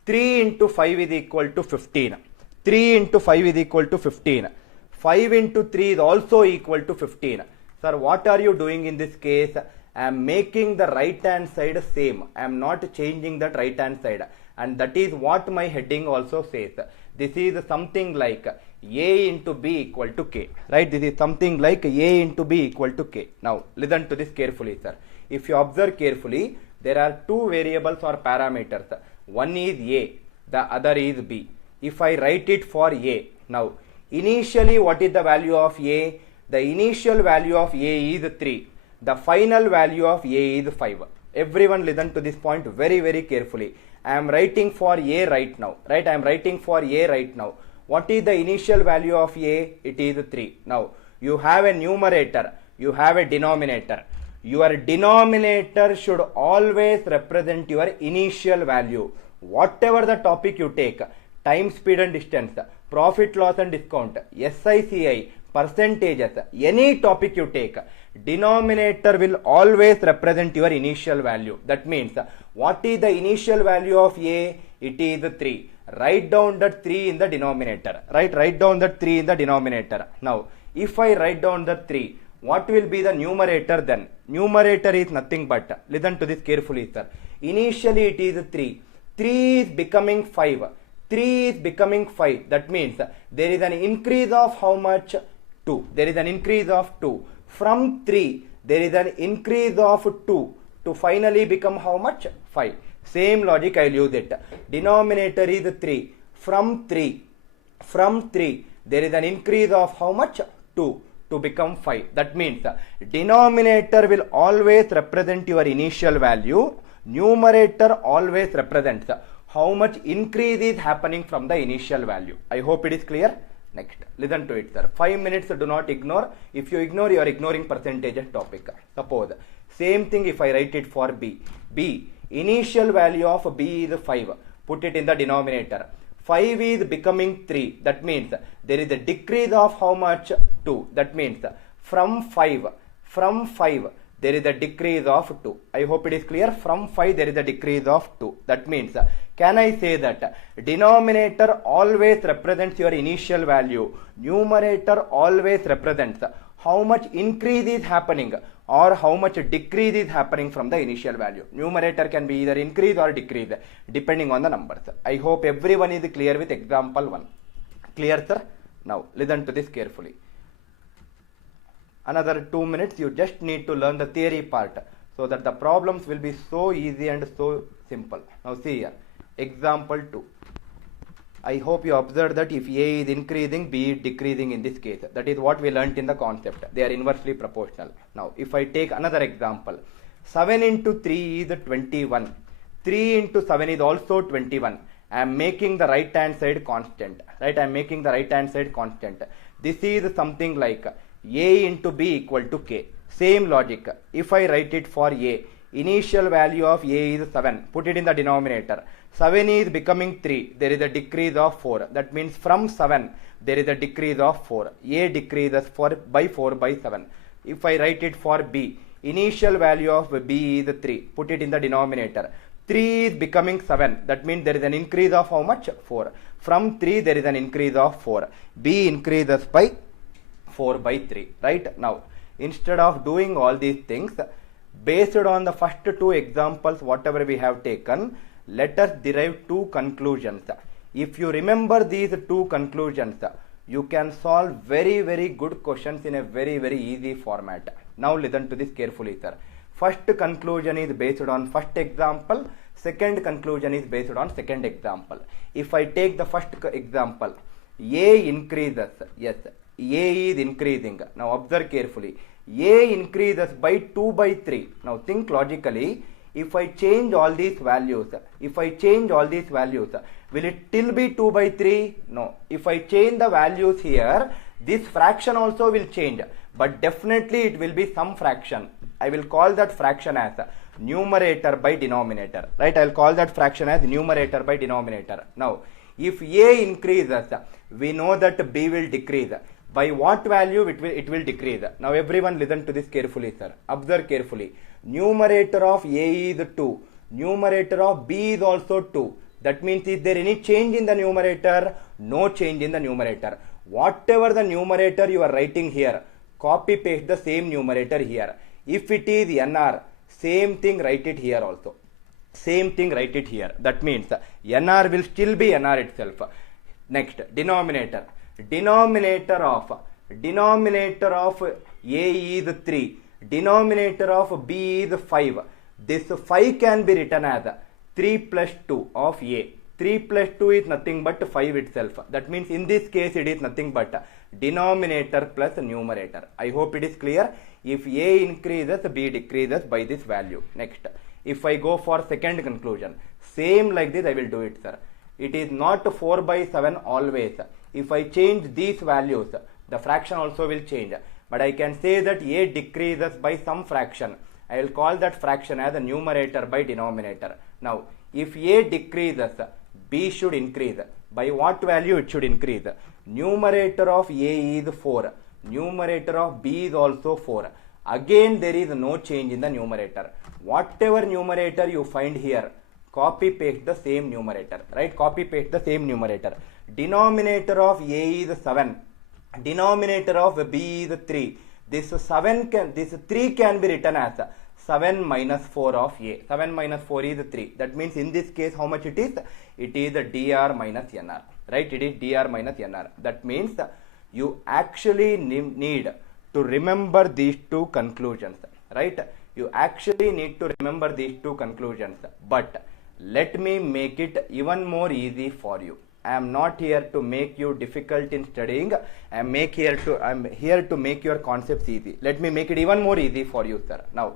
3 into 5 is equal to 15. 3 into 5 is equal to 15. 5 into 3 is also equal to 15. Sir, what are you doing in this case? I am making the right hand side same. I am not changing that right hand side. And that is what my heading also says. This is something like A into B equal to K. Right? This is something like A into B equal to K. Now, listen to this carefully, sir. If you observe carefully, there are 2 variables or parameters. One is A, the other is B. If I write it for A, now, initially what is the value of A? The initial value of A is 3. The final value of A is 5. Everyone listen to this point very carefully. I am writing for A right now. Right? I am writing for A right now. What is the initial value of A? It is 3. Now, you have a numerator. You have a denominator. Your denominator should always represent your initial value. Whatever the topic you take, time, speed and distance, profit, loss and discount, SICI, percentages, any topic you take, denominator will always represent your initial value. That means, what is the initial value of A? It is 3. Write down that 3 in the denominator. Right? Write down that 3 in the denominator. Now, if I write down the 3, what will be the numerator then? Numerator is nothing but, listen to this carefully, sir. Initially it is 3. 3 is becoming 5. 3 is becoming 5. That means there is an increase of how much? 2. There is an increase of 2. From 3, there is an increase of 2 to finally become how much? 5. Same logic I will use it. Denominator is 3. From 3, there is an increase of how much? 2 to become 5. That means denominator will always represent your initial value. Numerator always represents how much increase is happening from the initial value. I hope it is clear. Next, listen to it, sir. 5 minutes, do not ignore. If you ignore, you are ignoring percentage topic. Suppose, same thing if I write it for B. B, initial value of B is 5. Put it in the denominator. 5 is becoming 3. That means there is a decrease of how much? 2. That means from 5, there is a decrease of 2. I hope it is clear. From 5, there is a decrease of 2. That means, can I say that denominator always represents your initial value. Numerator always represents how much increase is happening or how much decrease is happening from the initial value. Numerator can be either increase or decrease depending on the numbers. I hope everyone is clear with example 1. Clear, sir? Now, listen to this carefully. Another 2 minutes, you just need to learn the theory part so that the problems will be so easy and so simple. Now see here, example 2. I hope you observed that if A is increasing, B is decreasing in this case. That is what we learnt in the concept. They are inversely proportional. Now, if I take another example, 7 into 3 is 21. 3 into 7 is also 21. I am making the right hand side constant. Right? I am making the right hand side constant. This is something like A into B equal to K. Same logic. If I write it for A, initial value of A is 7. Put it in the denominator. 7 is becoming 3. There is a decrease of 4. That means from 7, there is a decrease of 4. A decreases by 4 by 7. If I write it for B, initial value of B is 3. Put it in the denominator. 3 is becoming 7. That means there is an increase of how much? 4. From 3 there is an increase of 4. B increases by 4 by 3. Right? Now, instead of doing all these things, based on the first two examples, whatever we have taken, let us derive two conclusions. If you remember these two conclusions, you can solve very, very good questions in a very, very easy format. Now listen to this carefully, sir. First conclusion is based on first example. Second conclusion is based on second example. If I take the first example, A increases. Yes, A is increasing. Now observe carefully. A increases by 2 by 3. Now think logically. If I change all these values, will it still be 2 by 3? No. If I change the values here, this fraction also will change, but definitely it will be some fraction. I will call that fraction as numerator by denominator. Right? I will call that fraction as numerator by denominator. Now, if A increases, we know that B will decrease. By what value it will decrease? Now everyone listen to this carefully, sir. Observe carefully. Numerator of A is 2. Numerator of B is also 2. That means, is there any change in the numerator? No change in the numerator. Whatever the numerator you are writing here, copy paste the same numerator here. If it is NR, same thing write it here also. Same thing write it here. That means NR will still be NR itself. Next, denominator. Denominator of A is 3. Denominator of B is 5. This 5 can be written as 3 plus 2 of A. 3 plus 2 is nothing but 5 itself. That means in this case it is nothing but denominator plus numerator. I hope it is clear. If A increases, B decreases by this value. Next, if I go for second conclusion, same like this I will do it, sir. It is not 4 by 7 always. If I change these values, the fraction also will change. But I can say that A decreases by some fraction. I will call that fraction as a numerator by denominator. Now, if A decreases, B should increase. By what value it should increase? Numerator of A is 4. Numerator of B is also 4. Again, there is no change in the numerator. Whatever numerator you find here, copy paste the same numerator. Right? Copy paste the same numerator. Denominator of A is 7. Denominator of B is 3. This 3 can be written as 7 minus 4 of A. 7 minus 4 is 3. That means in this case how much it is? It is dr minus nr. Right? It is dr minus nr. That means you actually need to remember these two conclusions. Right? You actually need to remember these two conclusions. But let me make it even more easy for you. I am not here to make you difficult in studying. I am here to make your concepts easy. Let me make it even more easy for you, sir. Now,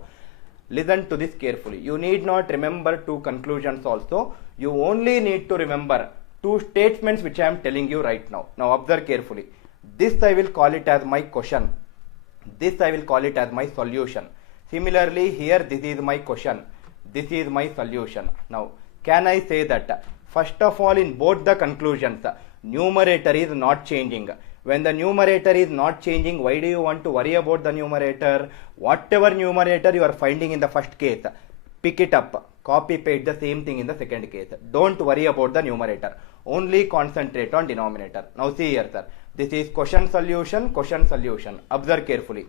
listen to this carefully. You need not remember two conclusions also. You only need to remember two statements which I am telling you right now. Now, observe carefully. This I will call it as my question. This I will call it as my solution. Similarly, here this is my question. This is my solution. Now, can I say that first of all, in both the conclusions, numerator is not changing. When the numerator is not changing, why do you want to worry about the numerator? Whatever numerator you are finding in the first case, pick it up, copy paste the same thing in the second case. Don't worry about the numerator. Only concentrate on denominator. Now see here, sir. This is question solution, question solution. Observe carefully.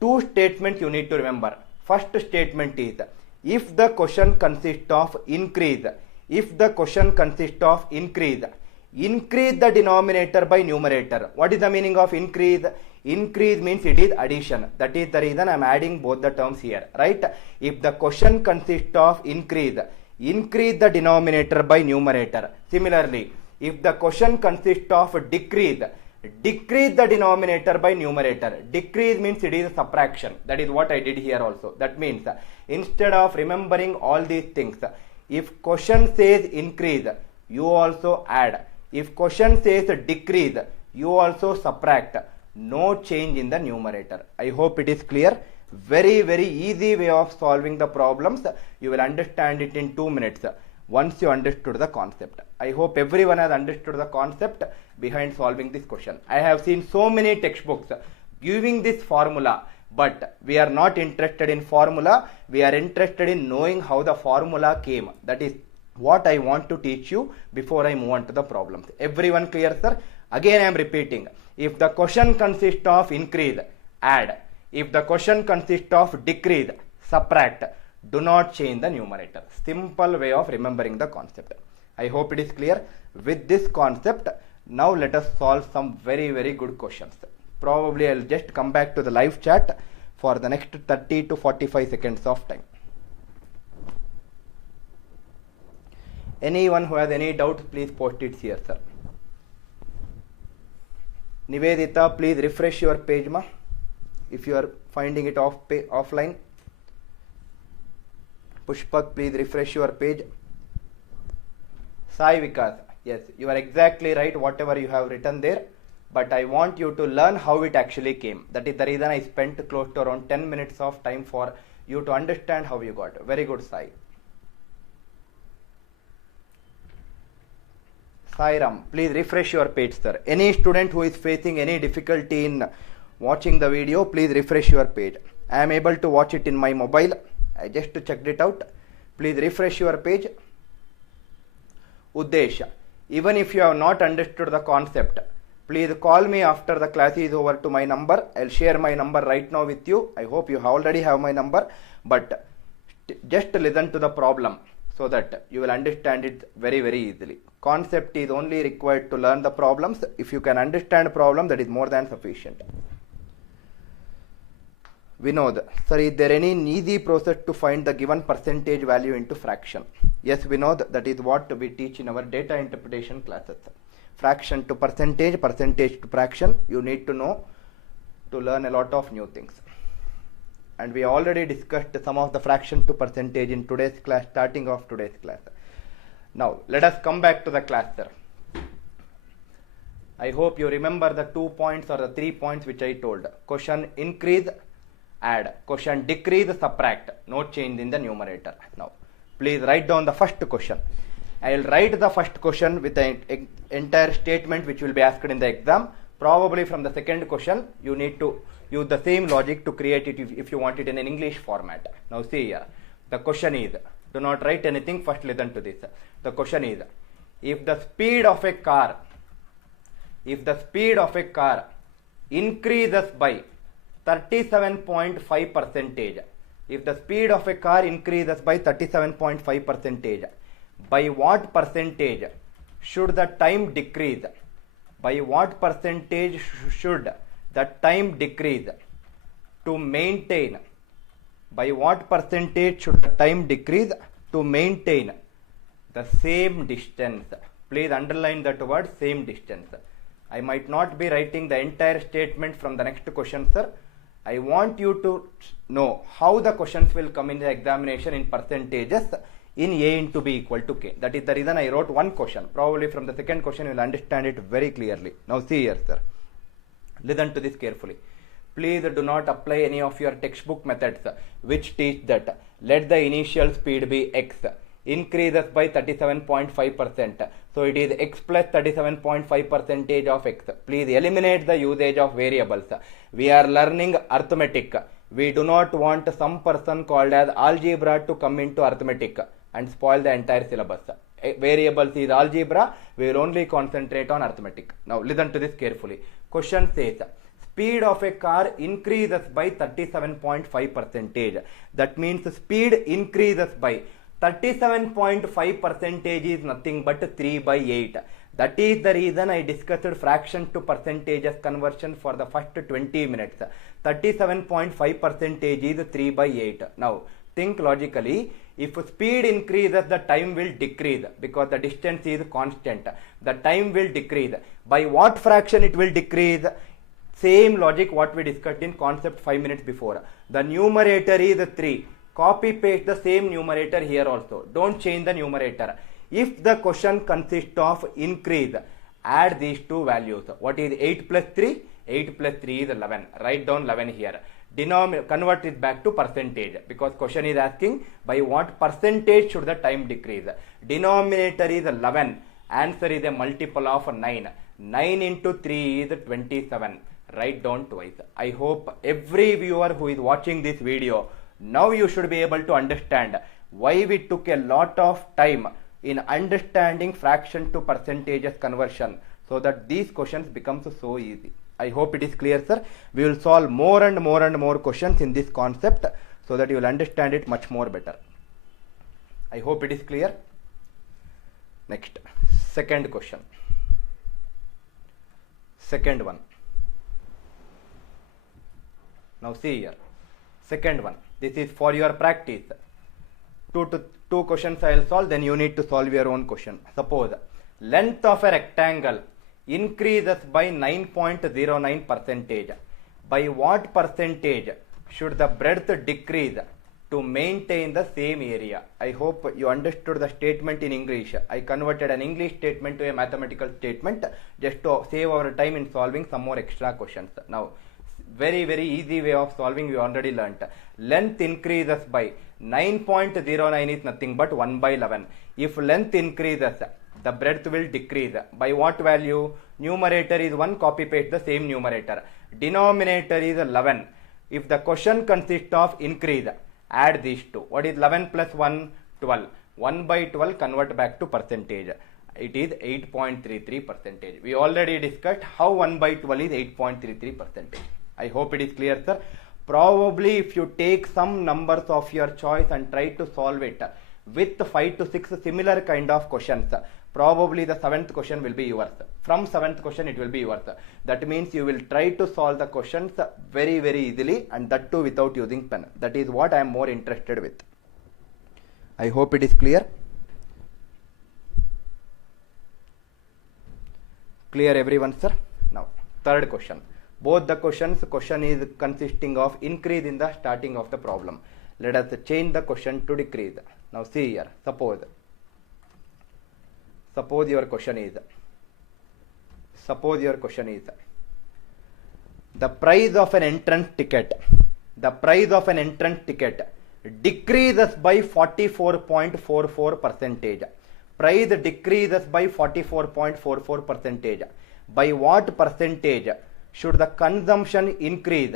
Two statements you need to remember. First statement is, if the question consists of increase, increase the denominator by numerator. What is the meaning of increase? Increase means it is addition. That is the reason I am adding both the terms here. Right? If the question consists of increase the denominator by numerator. Similarly, if the question consists of decrease the denominator by numerator. Decrease means it is subtraction. That is what I did here also. That means instead of remembering all these things, if question says increase, you also add. If question says decrease, you also subtract. No change in the numerator. I hope it is clear. Very, very easy way of solving the problems. You will understand it in 2 minutes once you understood the concept. I hope everyone has understood the concept behind solving this question. I have seen so many textbooks giving this formula, but we are not interested in formula. We are interested in knowing how the formula came. That is what I want to teach you before I move on to the problems. Everyone clear, sir? Again I am repeating. If the question consists of increase, add. If the question consists of decrease, subtract. Do not change the numerator. Simple way of remembering the concept. I hope it is clear. With this concept, now let us solve some very, very good questions. Probably I will just come back to the live chat for the next 30 to 45 seconds of time. Anyone who has any doubts, please post it here, sir. Nivedita, please refresh your page, ma, if you are finding it offline. Pushpak, please refresh your page. Sai Vikas, yes, you are exactly right, whatever you have written there. But I want you to learn how it actually came. That is the reason I spent close to around 10 minutes of time for you to understand how you got. Very good, Sai. Sai Ram, please refresh your page, sir. Any student who is facing any difficulty in watching the video, please refresh your page. I am able to watch it in my mobile. I just checked it out. Please refresh your page. Uddesha, even if you have not understood the concept, please call me after the class is over to my number. I'll share my number right now with you. I hope you already have my number, but just listen to the problem so that you will understand it very, very easily. Concept is only required to learn the problems. If you can understand problem, that is more than sufficient. Vinod, sir, is there any easy process to find the given percentage value into fraction? Yes, Vinod, that is what we teach in our data interpretation classes. Fraction to percentage, percentage to fraction, you need to know to learn a lot of new things. And we already discussed some of the fraction to percentage in today's class, starting of today's class. Now, let us come back to the class, sir. I hope you remember the 2 points or the 3 points which I told. Question increase, add. Question decrease, subtract. No change in the numerator. Now, please write down the first question. I will write the first question with the entire statement which will be asked in the exam. Probably from the second question, you need to use the same logic to create it if you want it in an English format. Now see here, the question is, do not write anything, first listen to this. The question is, if the speed of a car increases by 37.5 percentage, if the speed of a car increases by 37.5 percentage, by what percentage should the time decrease? By what percentage should the time decrease to maintain? By what percentage should the time decrease to maintain the same distance? Please underline that word, same distance. I might not be writing the entire statement from the next question, sir. I want you to know how the questions will come in the examination in percentages in A into B equal to K. That is the reason I wrote one question. Probably from the second question you will understand it very clearly. Now see here, sir. Listen to this carefully. Please do not apply any of your textbook methods which teach that let the initial speed be x, increases by 37.5%. So it is x plus 37.5 percentage of x. Please eliminate the usage of variables. We are learning arithmetic. We do not want some person called as algebra to come into arithmetic and spoil the entire syllabus. Variables is algebra. We will only concentrate on arithmetic. Now listen to this carefully. Question says, speed of a car increases by 37.5 percentage. That means speed increases by 37.5 percentage is nothing but 3 by 8. That is the reason I discussed fraction to percentages conversion for the first 20 minutes. 37.5 percentage is 3 by 8. Now think logically. If speed increases, the time will decrease because the distance is constant. The time will decrease. By what fraction it will decrease? Same logic what we discussed in concept 5 minutes before. The numerator is 3. Copy paste the same numerator here also. Don't change the numerator. If the question consists of increase, add these two values. What is 8 plus 3? 8 plus 3 is 11. Write down 11 here. Convert it back to percentage because question is asking by what percentage should the time decrease. Denominator is 11. Answer is a multiple of 9. 9 into 3 is 27. Write down twice. I hope every viewer who is watching this video, now you should be able to understand why we took a lot of time in understanding fraction to percentages conversion, so that these questions becomes so easy. I hope it is clear, sir. We will solve more and more and more questions in this concept so that you will understand it much more better. I hope it is clear. Next, second question. Second one. Now see here. Second one. This is for your practice. Two questions I will solve, then you need to solve your own question. Suppose length of a rectangle increases by 9.09 percentage. By what percentage should the breadth decrease to maintain the same area? I hope you understood the statement in English. I converted an English statement to a mathematical statement just to save our time in solving some more extra questions. Now, very easy way of solving we already learnt. Length increases by 9.09 is nothing but 1 by 11. If length increases, the breadth will decrease. By what value? Numerator is 1, copy paste the same numerator. Denominator is 11. If the question consists of increase, add these two. What is 11 plus 1? 12. 1 by 12 convert back to percentage. It is 8.33 percentage. We already discussed how 1 by 12 is 8.33 percentage. I hope it is clear, sir. Probably if you take some numbers of your choice and try to solve it with 5 to 6 similar kind of questions, probably the 7th question will be yours. From 7th question it will be yours. That means you will try to solve the questions very easily, and that too without using pen. That is what I am more interested with. I hope it is clear. Clear everyone, sir? Now, third question. Both the question is consisting of increase in the starting of the problem. Let us change the question to decrease. Now see here, suppose your question is the price of an entrance ticket decreases by 44.44 percentage. Price decreases by 44.44 percentage. By what percentage should the consumption increase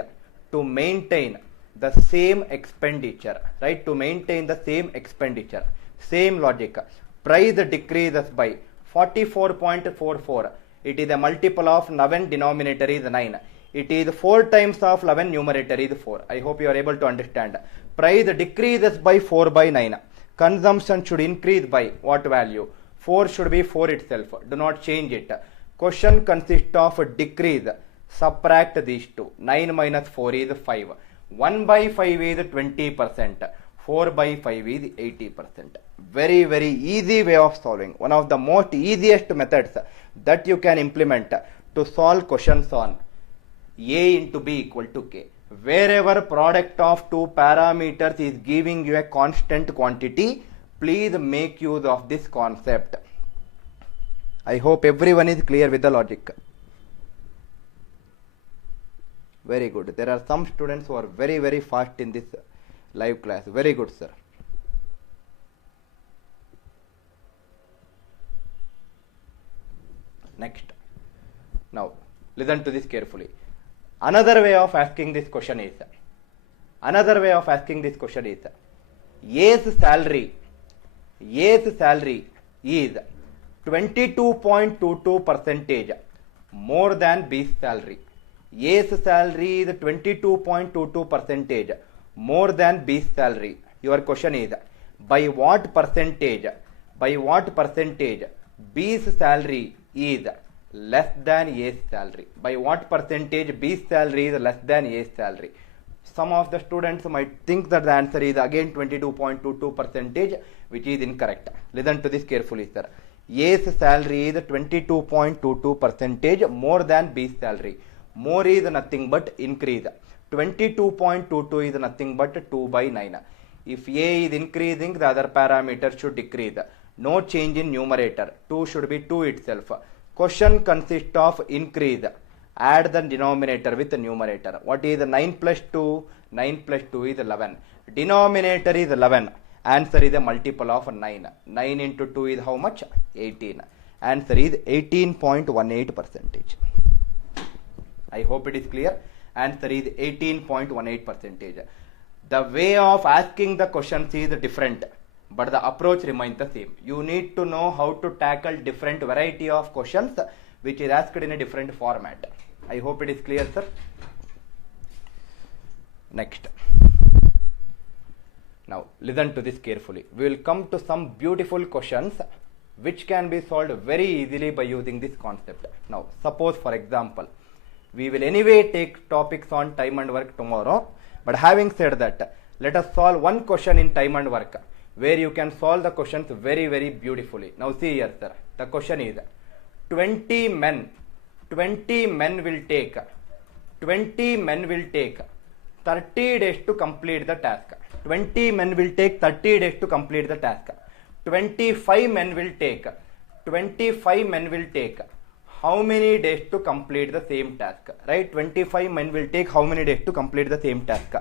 to maintain the same expenditure? Right? To maintain the same expenditure. Same logic. Price decreases by 44.44. It is a multiple of 11, denominator is 9. It is 4 times of 11, numerator is 4. I hope you are able to understand. Price decreases by 4 by 9. Consumption should increase by what value? 4 should be 4 itself. Do not change it. Question consists of decrease. Subtract these two. 9 minus 4 is 5. 1 by 5 is 20%. 4 by 5 is 80%. Very easy way of solving. One of the most easiest methods that you can implement to solve questions on A into B equal to K. Wherever product of two parameters is giving you a constant quantity, please make use of this concept. I hope everyone is clear with the logic. Very good. There are some students who are very fast in this live class. Very good, sir. Next. Now, listen to this carefully. Another way of asking this question is A's salary is 22.22 percentage more than B's salary. A's salary is 22.22 percentage more than B's salary. Your question is, by what percentage B's salary is less than A's salary? By what percentage B's salary is less than A's salary? Some of the students might think that the answer is again 22.22 percentage, which is incorrect. Listen to this carefully, sir. A's salary is 22.22 percentage more than B's salary. More is nothing but increase. 22.22 is nothing but 2 by 9. If A is increasing, the other parameter should decrease. No change in numerator. 2 should be 2 itself. Question consists of increase. Add the denominator with the numerator. What is 9 plus 2? 9 plus 2 is 11. Denominator is 11. Answer is a multiple of 9. 9 into 2 is how much? 18. Answer is 18.18 percentage. I hope it is clear. Answer is 18.18 percentage. The way of asking the questions is different, but the approach remains the same. You need to know how to tackle different variety of questions which is asked in a different format. I hope it is clear, sir. Next. Now listen to this carefully. We will come to some beautiful questions which can be solved very easily by using this concept. Now suppose, for example, we will anyway take topics on time and work tomorrow, but having said that, let us solve one question in time and work where you can solve the questions very, very beautifully. Now see here, sir. The question is 20 men will take 30 days to complete the task. 20 men will take 30 days to complete the task. 25 men will take how many days to complete the same task? Right? 25 men will take how many days to complete the same task?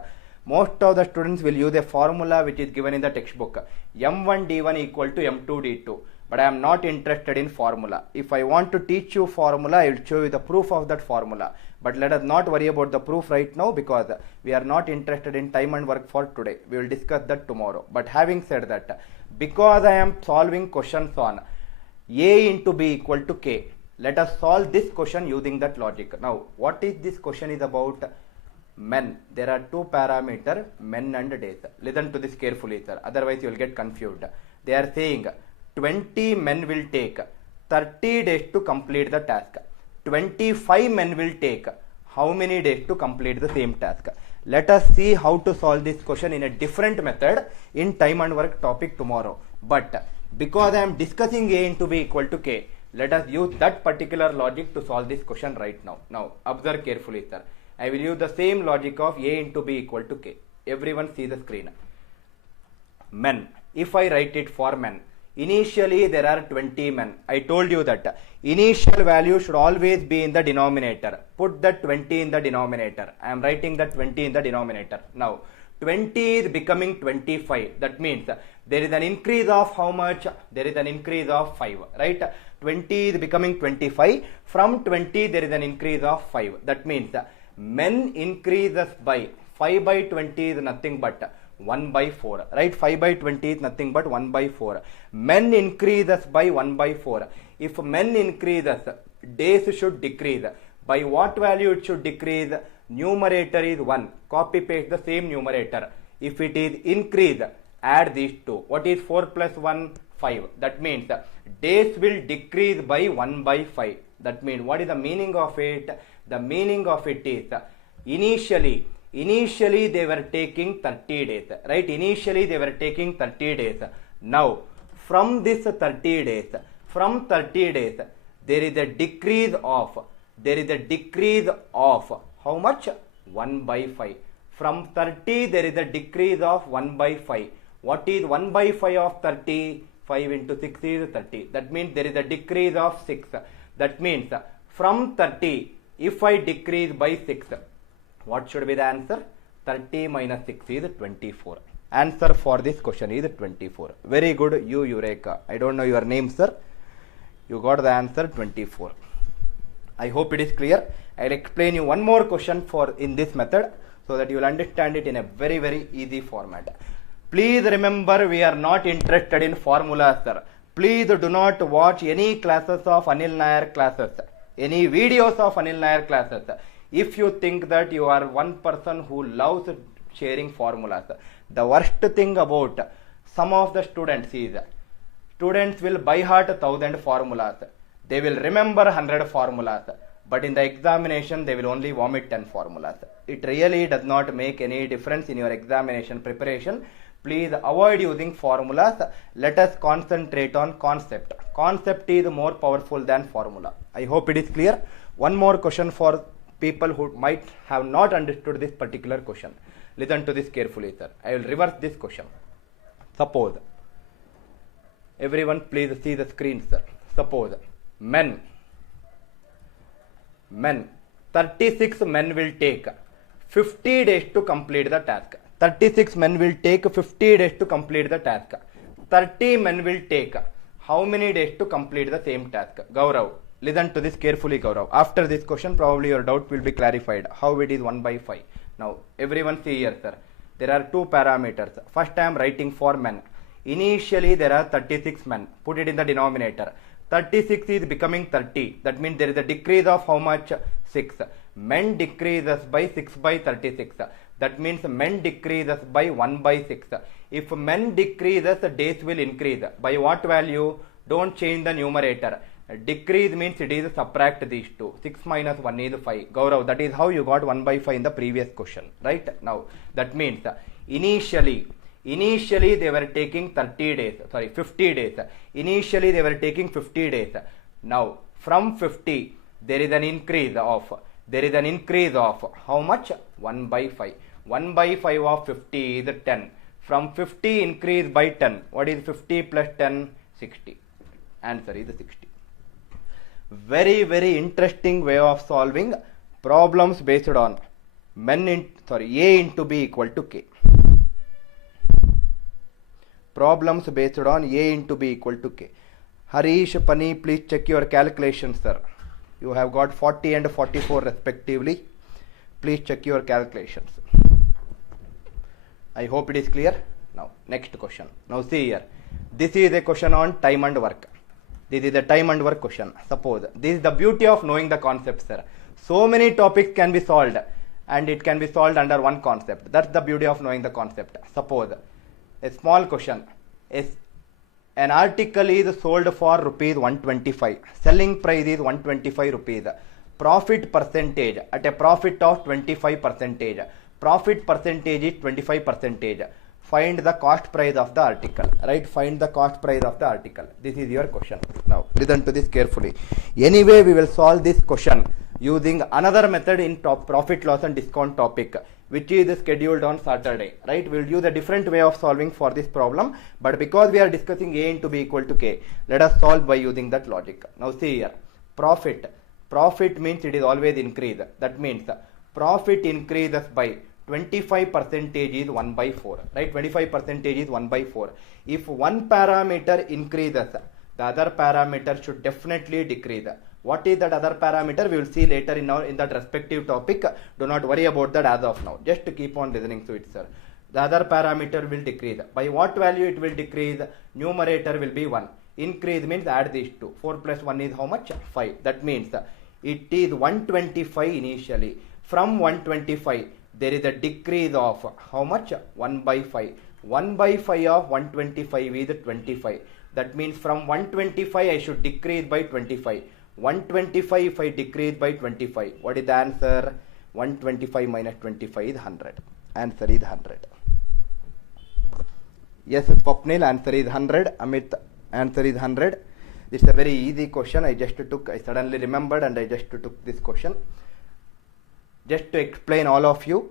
Most of the students will use a formula which is given in the textbook. M1 D1 equal to M2 D2. But I am not interested in formula. If I want to teach you formula, I will show you the proof of that formula. But let us not worry about the proof right now because we are not interested in time and work for today. We will discuss that tomorrow. But having said that, because I am solving questions on A into B equal to K, let us solve this question using that logic. Now, what is this question is about? Men. There are two parameters, men and days. Listen to this carefully, sir. Otherwise, you will get confused. They are saying 20 men will take 30 days to complete the task. 25 men will take how many days to complete the same task? Let us see how to solve this question in a different method in time and work topic tomorrow. But because I am discussing A into B equal to K, let us use that particular logic to solve this question right now. Now observe carefully, sir. I will use the same logic of A into B equal to K. Everyone see the screen. Men. If I write it for men, initially there are 20 men. I told you that initial value should always be in the denominator. Put that 20 in the denominator. I am writing that 20 in the denominator. Now 20 is becoming 25. That means there is an increase of how much? There is an increase of 5. Right? 20 is becoming 25. From 20 there is an increase of 5. That means men increases by 5 by 20 is nothing but 1 by 4. Right? 5 by 20 is nothing but 1 by 4. Men increases by 1 by 4. If men increases, days should decrease. By what value it should decrease? Numerator is 1. Copy paste the same numerator. If it is increase, add these two. What is 4 plus 1? 5. That means days will decrease by 1 by 5. That means what is the meaning of it? The meaning of it is initially they were taking 30 days. Right? Initially they were taking 30 days. Now from this 30 days, there is a decrease of how much? 1 by 5. From 30 there is a decrease of 1 by 5. What is 1 by 5 of 30? 5 into 6 is 30. That means there is a decrease of 6. That means from 30, if I decrease by 6, what should be the answer? 30 minus 6 is 24. Answer for this question is 24. Very good, you Eureka. I don't know your name, sir. You got the answer 24. I hope it is clear. I will explain you one more question in this method so that you will understand it in a very, very easy format. Please remember, we are not interested in formulas, sir. Please do not watch any classes of Anil Nair classes, any videos of Anil Nair classes. If you think that you are one person who loves sharing formulas, the worst thing about some of the students is students will by heart 1000 formulas. They will remember 100 formulas, but in the examination they will only vomit 10 formulas. It really does not make any difference in your examination preparation. Please avoid using formulas. Let us concentrate on concept. Concept is more powerful than formula. I hope it is clear. One more question for people who might have not understood this particular question. Listen to this carefully, sir. I will reverse this question. Suppose, everyone please see the screen, sir. Suppose men, 36 men will take 50 days to complete the task. 36 men will take 50 days to complete the task. 30 men will take how many days to complete the same task? Gaurav, listen to this carefully, Gaurav. After this question, probably your doubt will be clarified. How it is 1 by 5. Now, everyone see here, sir. There are two parameters. First, I am writing for men. Initially there are 36 men. Put it in the denominator. 36 is becoming 30. That means there is a decrease of how much? 6. Men decreases by 6 by 36. That means men decreases by 1 by 6. If men decreases, days will increase. By what value? Don't change the numerator. Decrease means it is subtract these two. 6 minus 1 is 5. Gaurav, that is how you got 1 by 5 in the previous question. Right? Now, that means initially they were taking 30 days. Sorry, 50 days. Initially they were taking 50 days. Now, from 50, there is an increase of how much? 1 by 5. 1 by 5 of 50 is 10. From 50 increase by 10. What is 50 plus 10? 60. Answer is 60. Very, very interesting way of solving problems based on A into B equal to K. Problems based on A into B equal to K. Harish, Pani, please check your calculations, sir. You have got 40 and 44 respectively. Please check your calculations. I hope it is clear. Now, next question. Now see here. This is a question on time and work. This is a time and work question. Suppose this is the beauty of knowing the concept, sir. So many topics can be solved and it can be solved under one concept. That's the beauty of knowing the concept. Suppose a small question. An article is sold for rupees 125. Selling price is 125 rupees. Profit percentage at a profit of 25%. Profit percentage is 25%. Find the cost price of the article. Right? Find the cost price of the article. This is your question. Now listen to this carefully. Anyway, we will solve this question using another method in profit loss and discount topic, which is scheduled on Saturday. Right? We will use a different way of solving for this problem, but because we are discussing A into B equal to K, let us solve by using that logic. Now see here. Profit means it is always increase. That means profit increases by 25% is 1 by 4. Right? 25% is 1 by 4. If one parameter increases, the other parameter should definitely decrease. What is that other parameter? We will see later in that respective topic. Do not worry about that as of now. Just to keep on listening to it, sir. The other parameter will decrease. By what value it will decrease? Numerator will be 1. Increase means add these two. 4 plus 1 is how much? 5. That means it is 125 initially. From 125, there is a decrease of how much? 1 by 5. 1 by 5 of 125 is 25. That means from 125 I should decrease by 25. 125 if I decrease by 25. What is the answer? 125 minus 25 is 100. Answer is 100. Yes, Swapnil, answer is 100. Amit, answer is 100. This is a very easy question. I suddenly remembered and I just took this question. Just to explain all of you,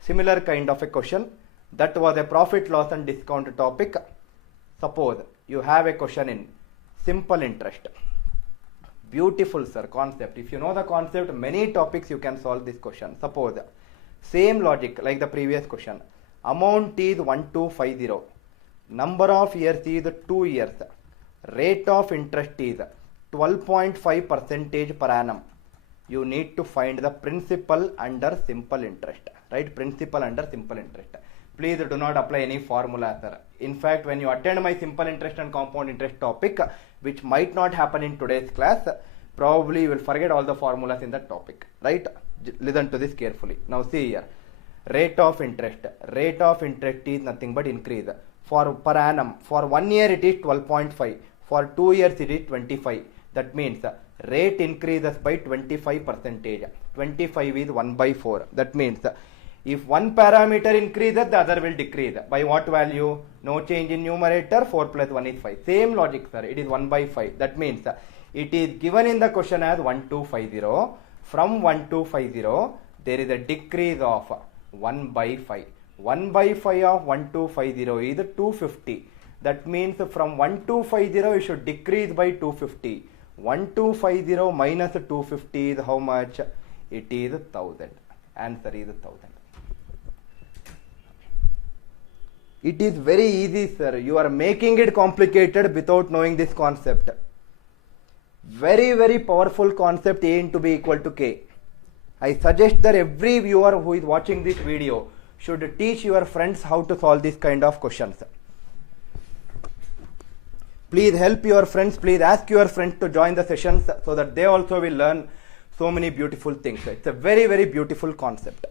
similar kind of a question. That was a profit loss and discount topic. Suppose you have a question in simple interest. Beautiful, sir, concept. If you know the concept, many topics you can solve this question. Suppose same logic like the previous question. Amount is 1250. Number of years is 2 years. Rate of interest is 12.5% per annum. You need to find the principal under simple interest. Right? Principal under simple interest. Please do not apply any formula, sir. In fact, when you attend my simple interest and compound interest topic, which might not happen in today's class, probably you will forget all the formulas in that topic. Right? Listen to this carefully. Now see here. Rate of interest. Rate of interest is nothing but increase. For per annum, for 1 year it is 12.5. For 2 years it is 25. That means rate increases by 25%. 25 is 1 by 4. That means if one parameter increases, the other will decrease. By what value? No change in numerator. 4 plus 1 is 5. Same logic, sir. It is 1 by 5. That means it is given in the question as 1250. From 1250, there is a decrease of 1 by 5. 1 by 5 of 1250 is 250. That means from 1250, you should decrease by 250. 1250 minus 250 is how much? It is 1000. Answer is 1000. It is very easy, sir. You are making it complicated without knowing this concept. Very, very powerful concept. A into B equal to K. I suggest that every viewer who is watching this video should teach your friends how to solve this kind of questions. Please help your friends, please ask your friends to join the sessions so that they also will learn so many beautiful things. It's a very, very beautiful concept.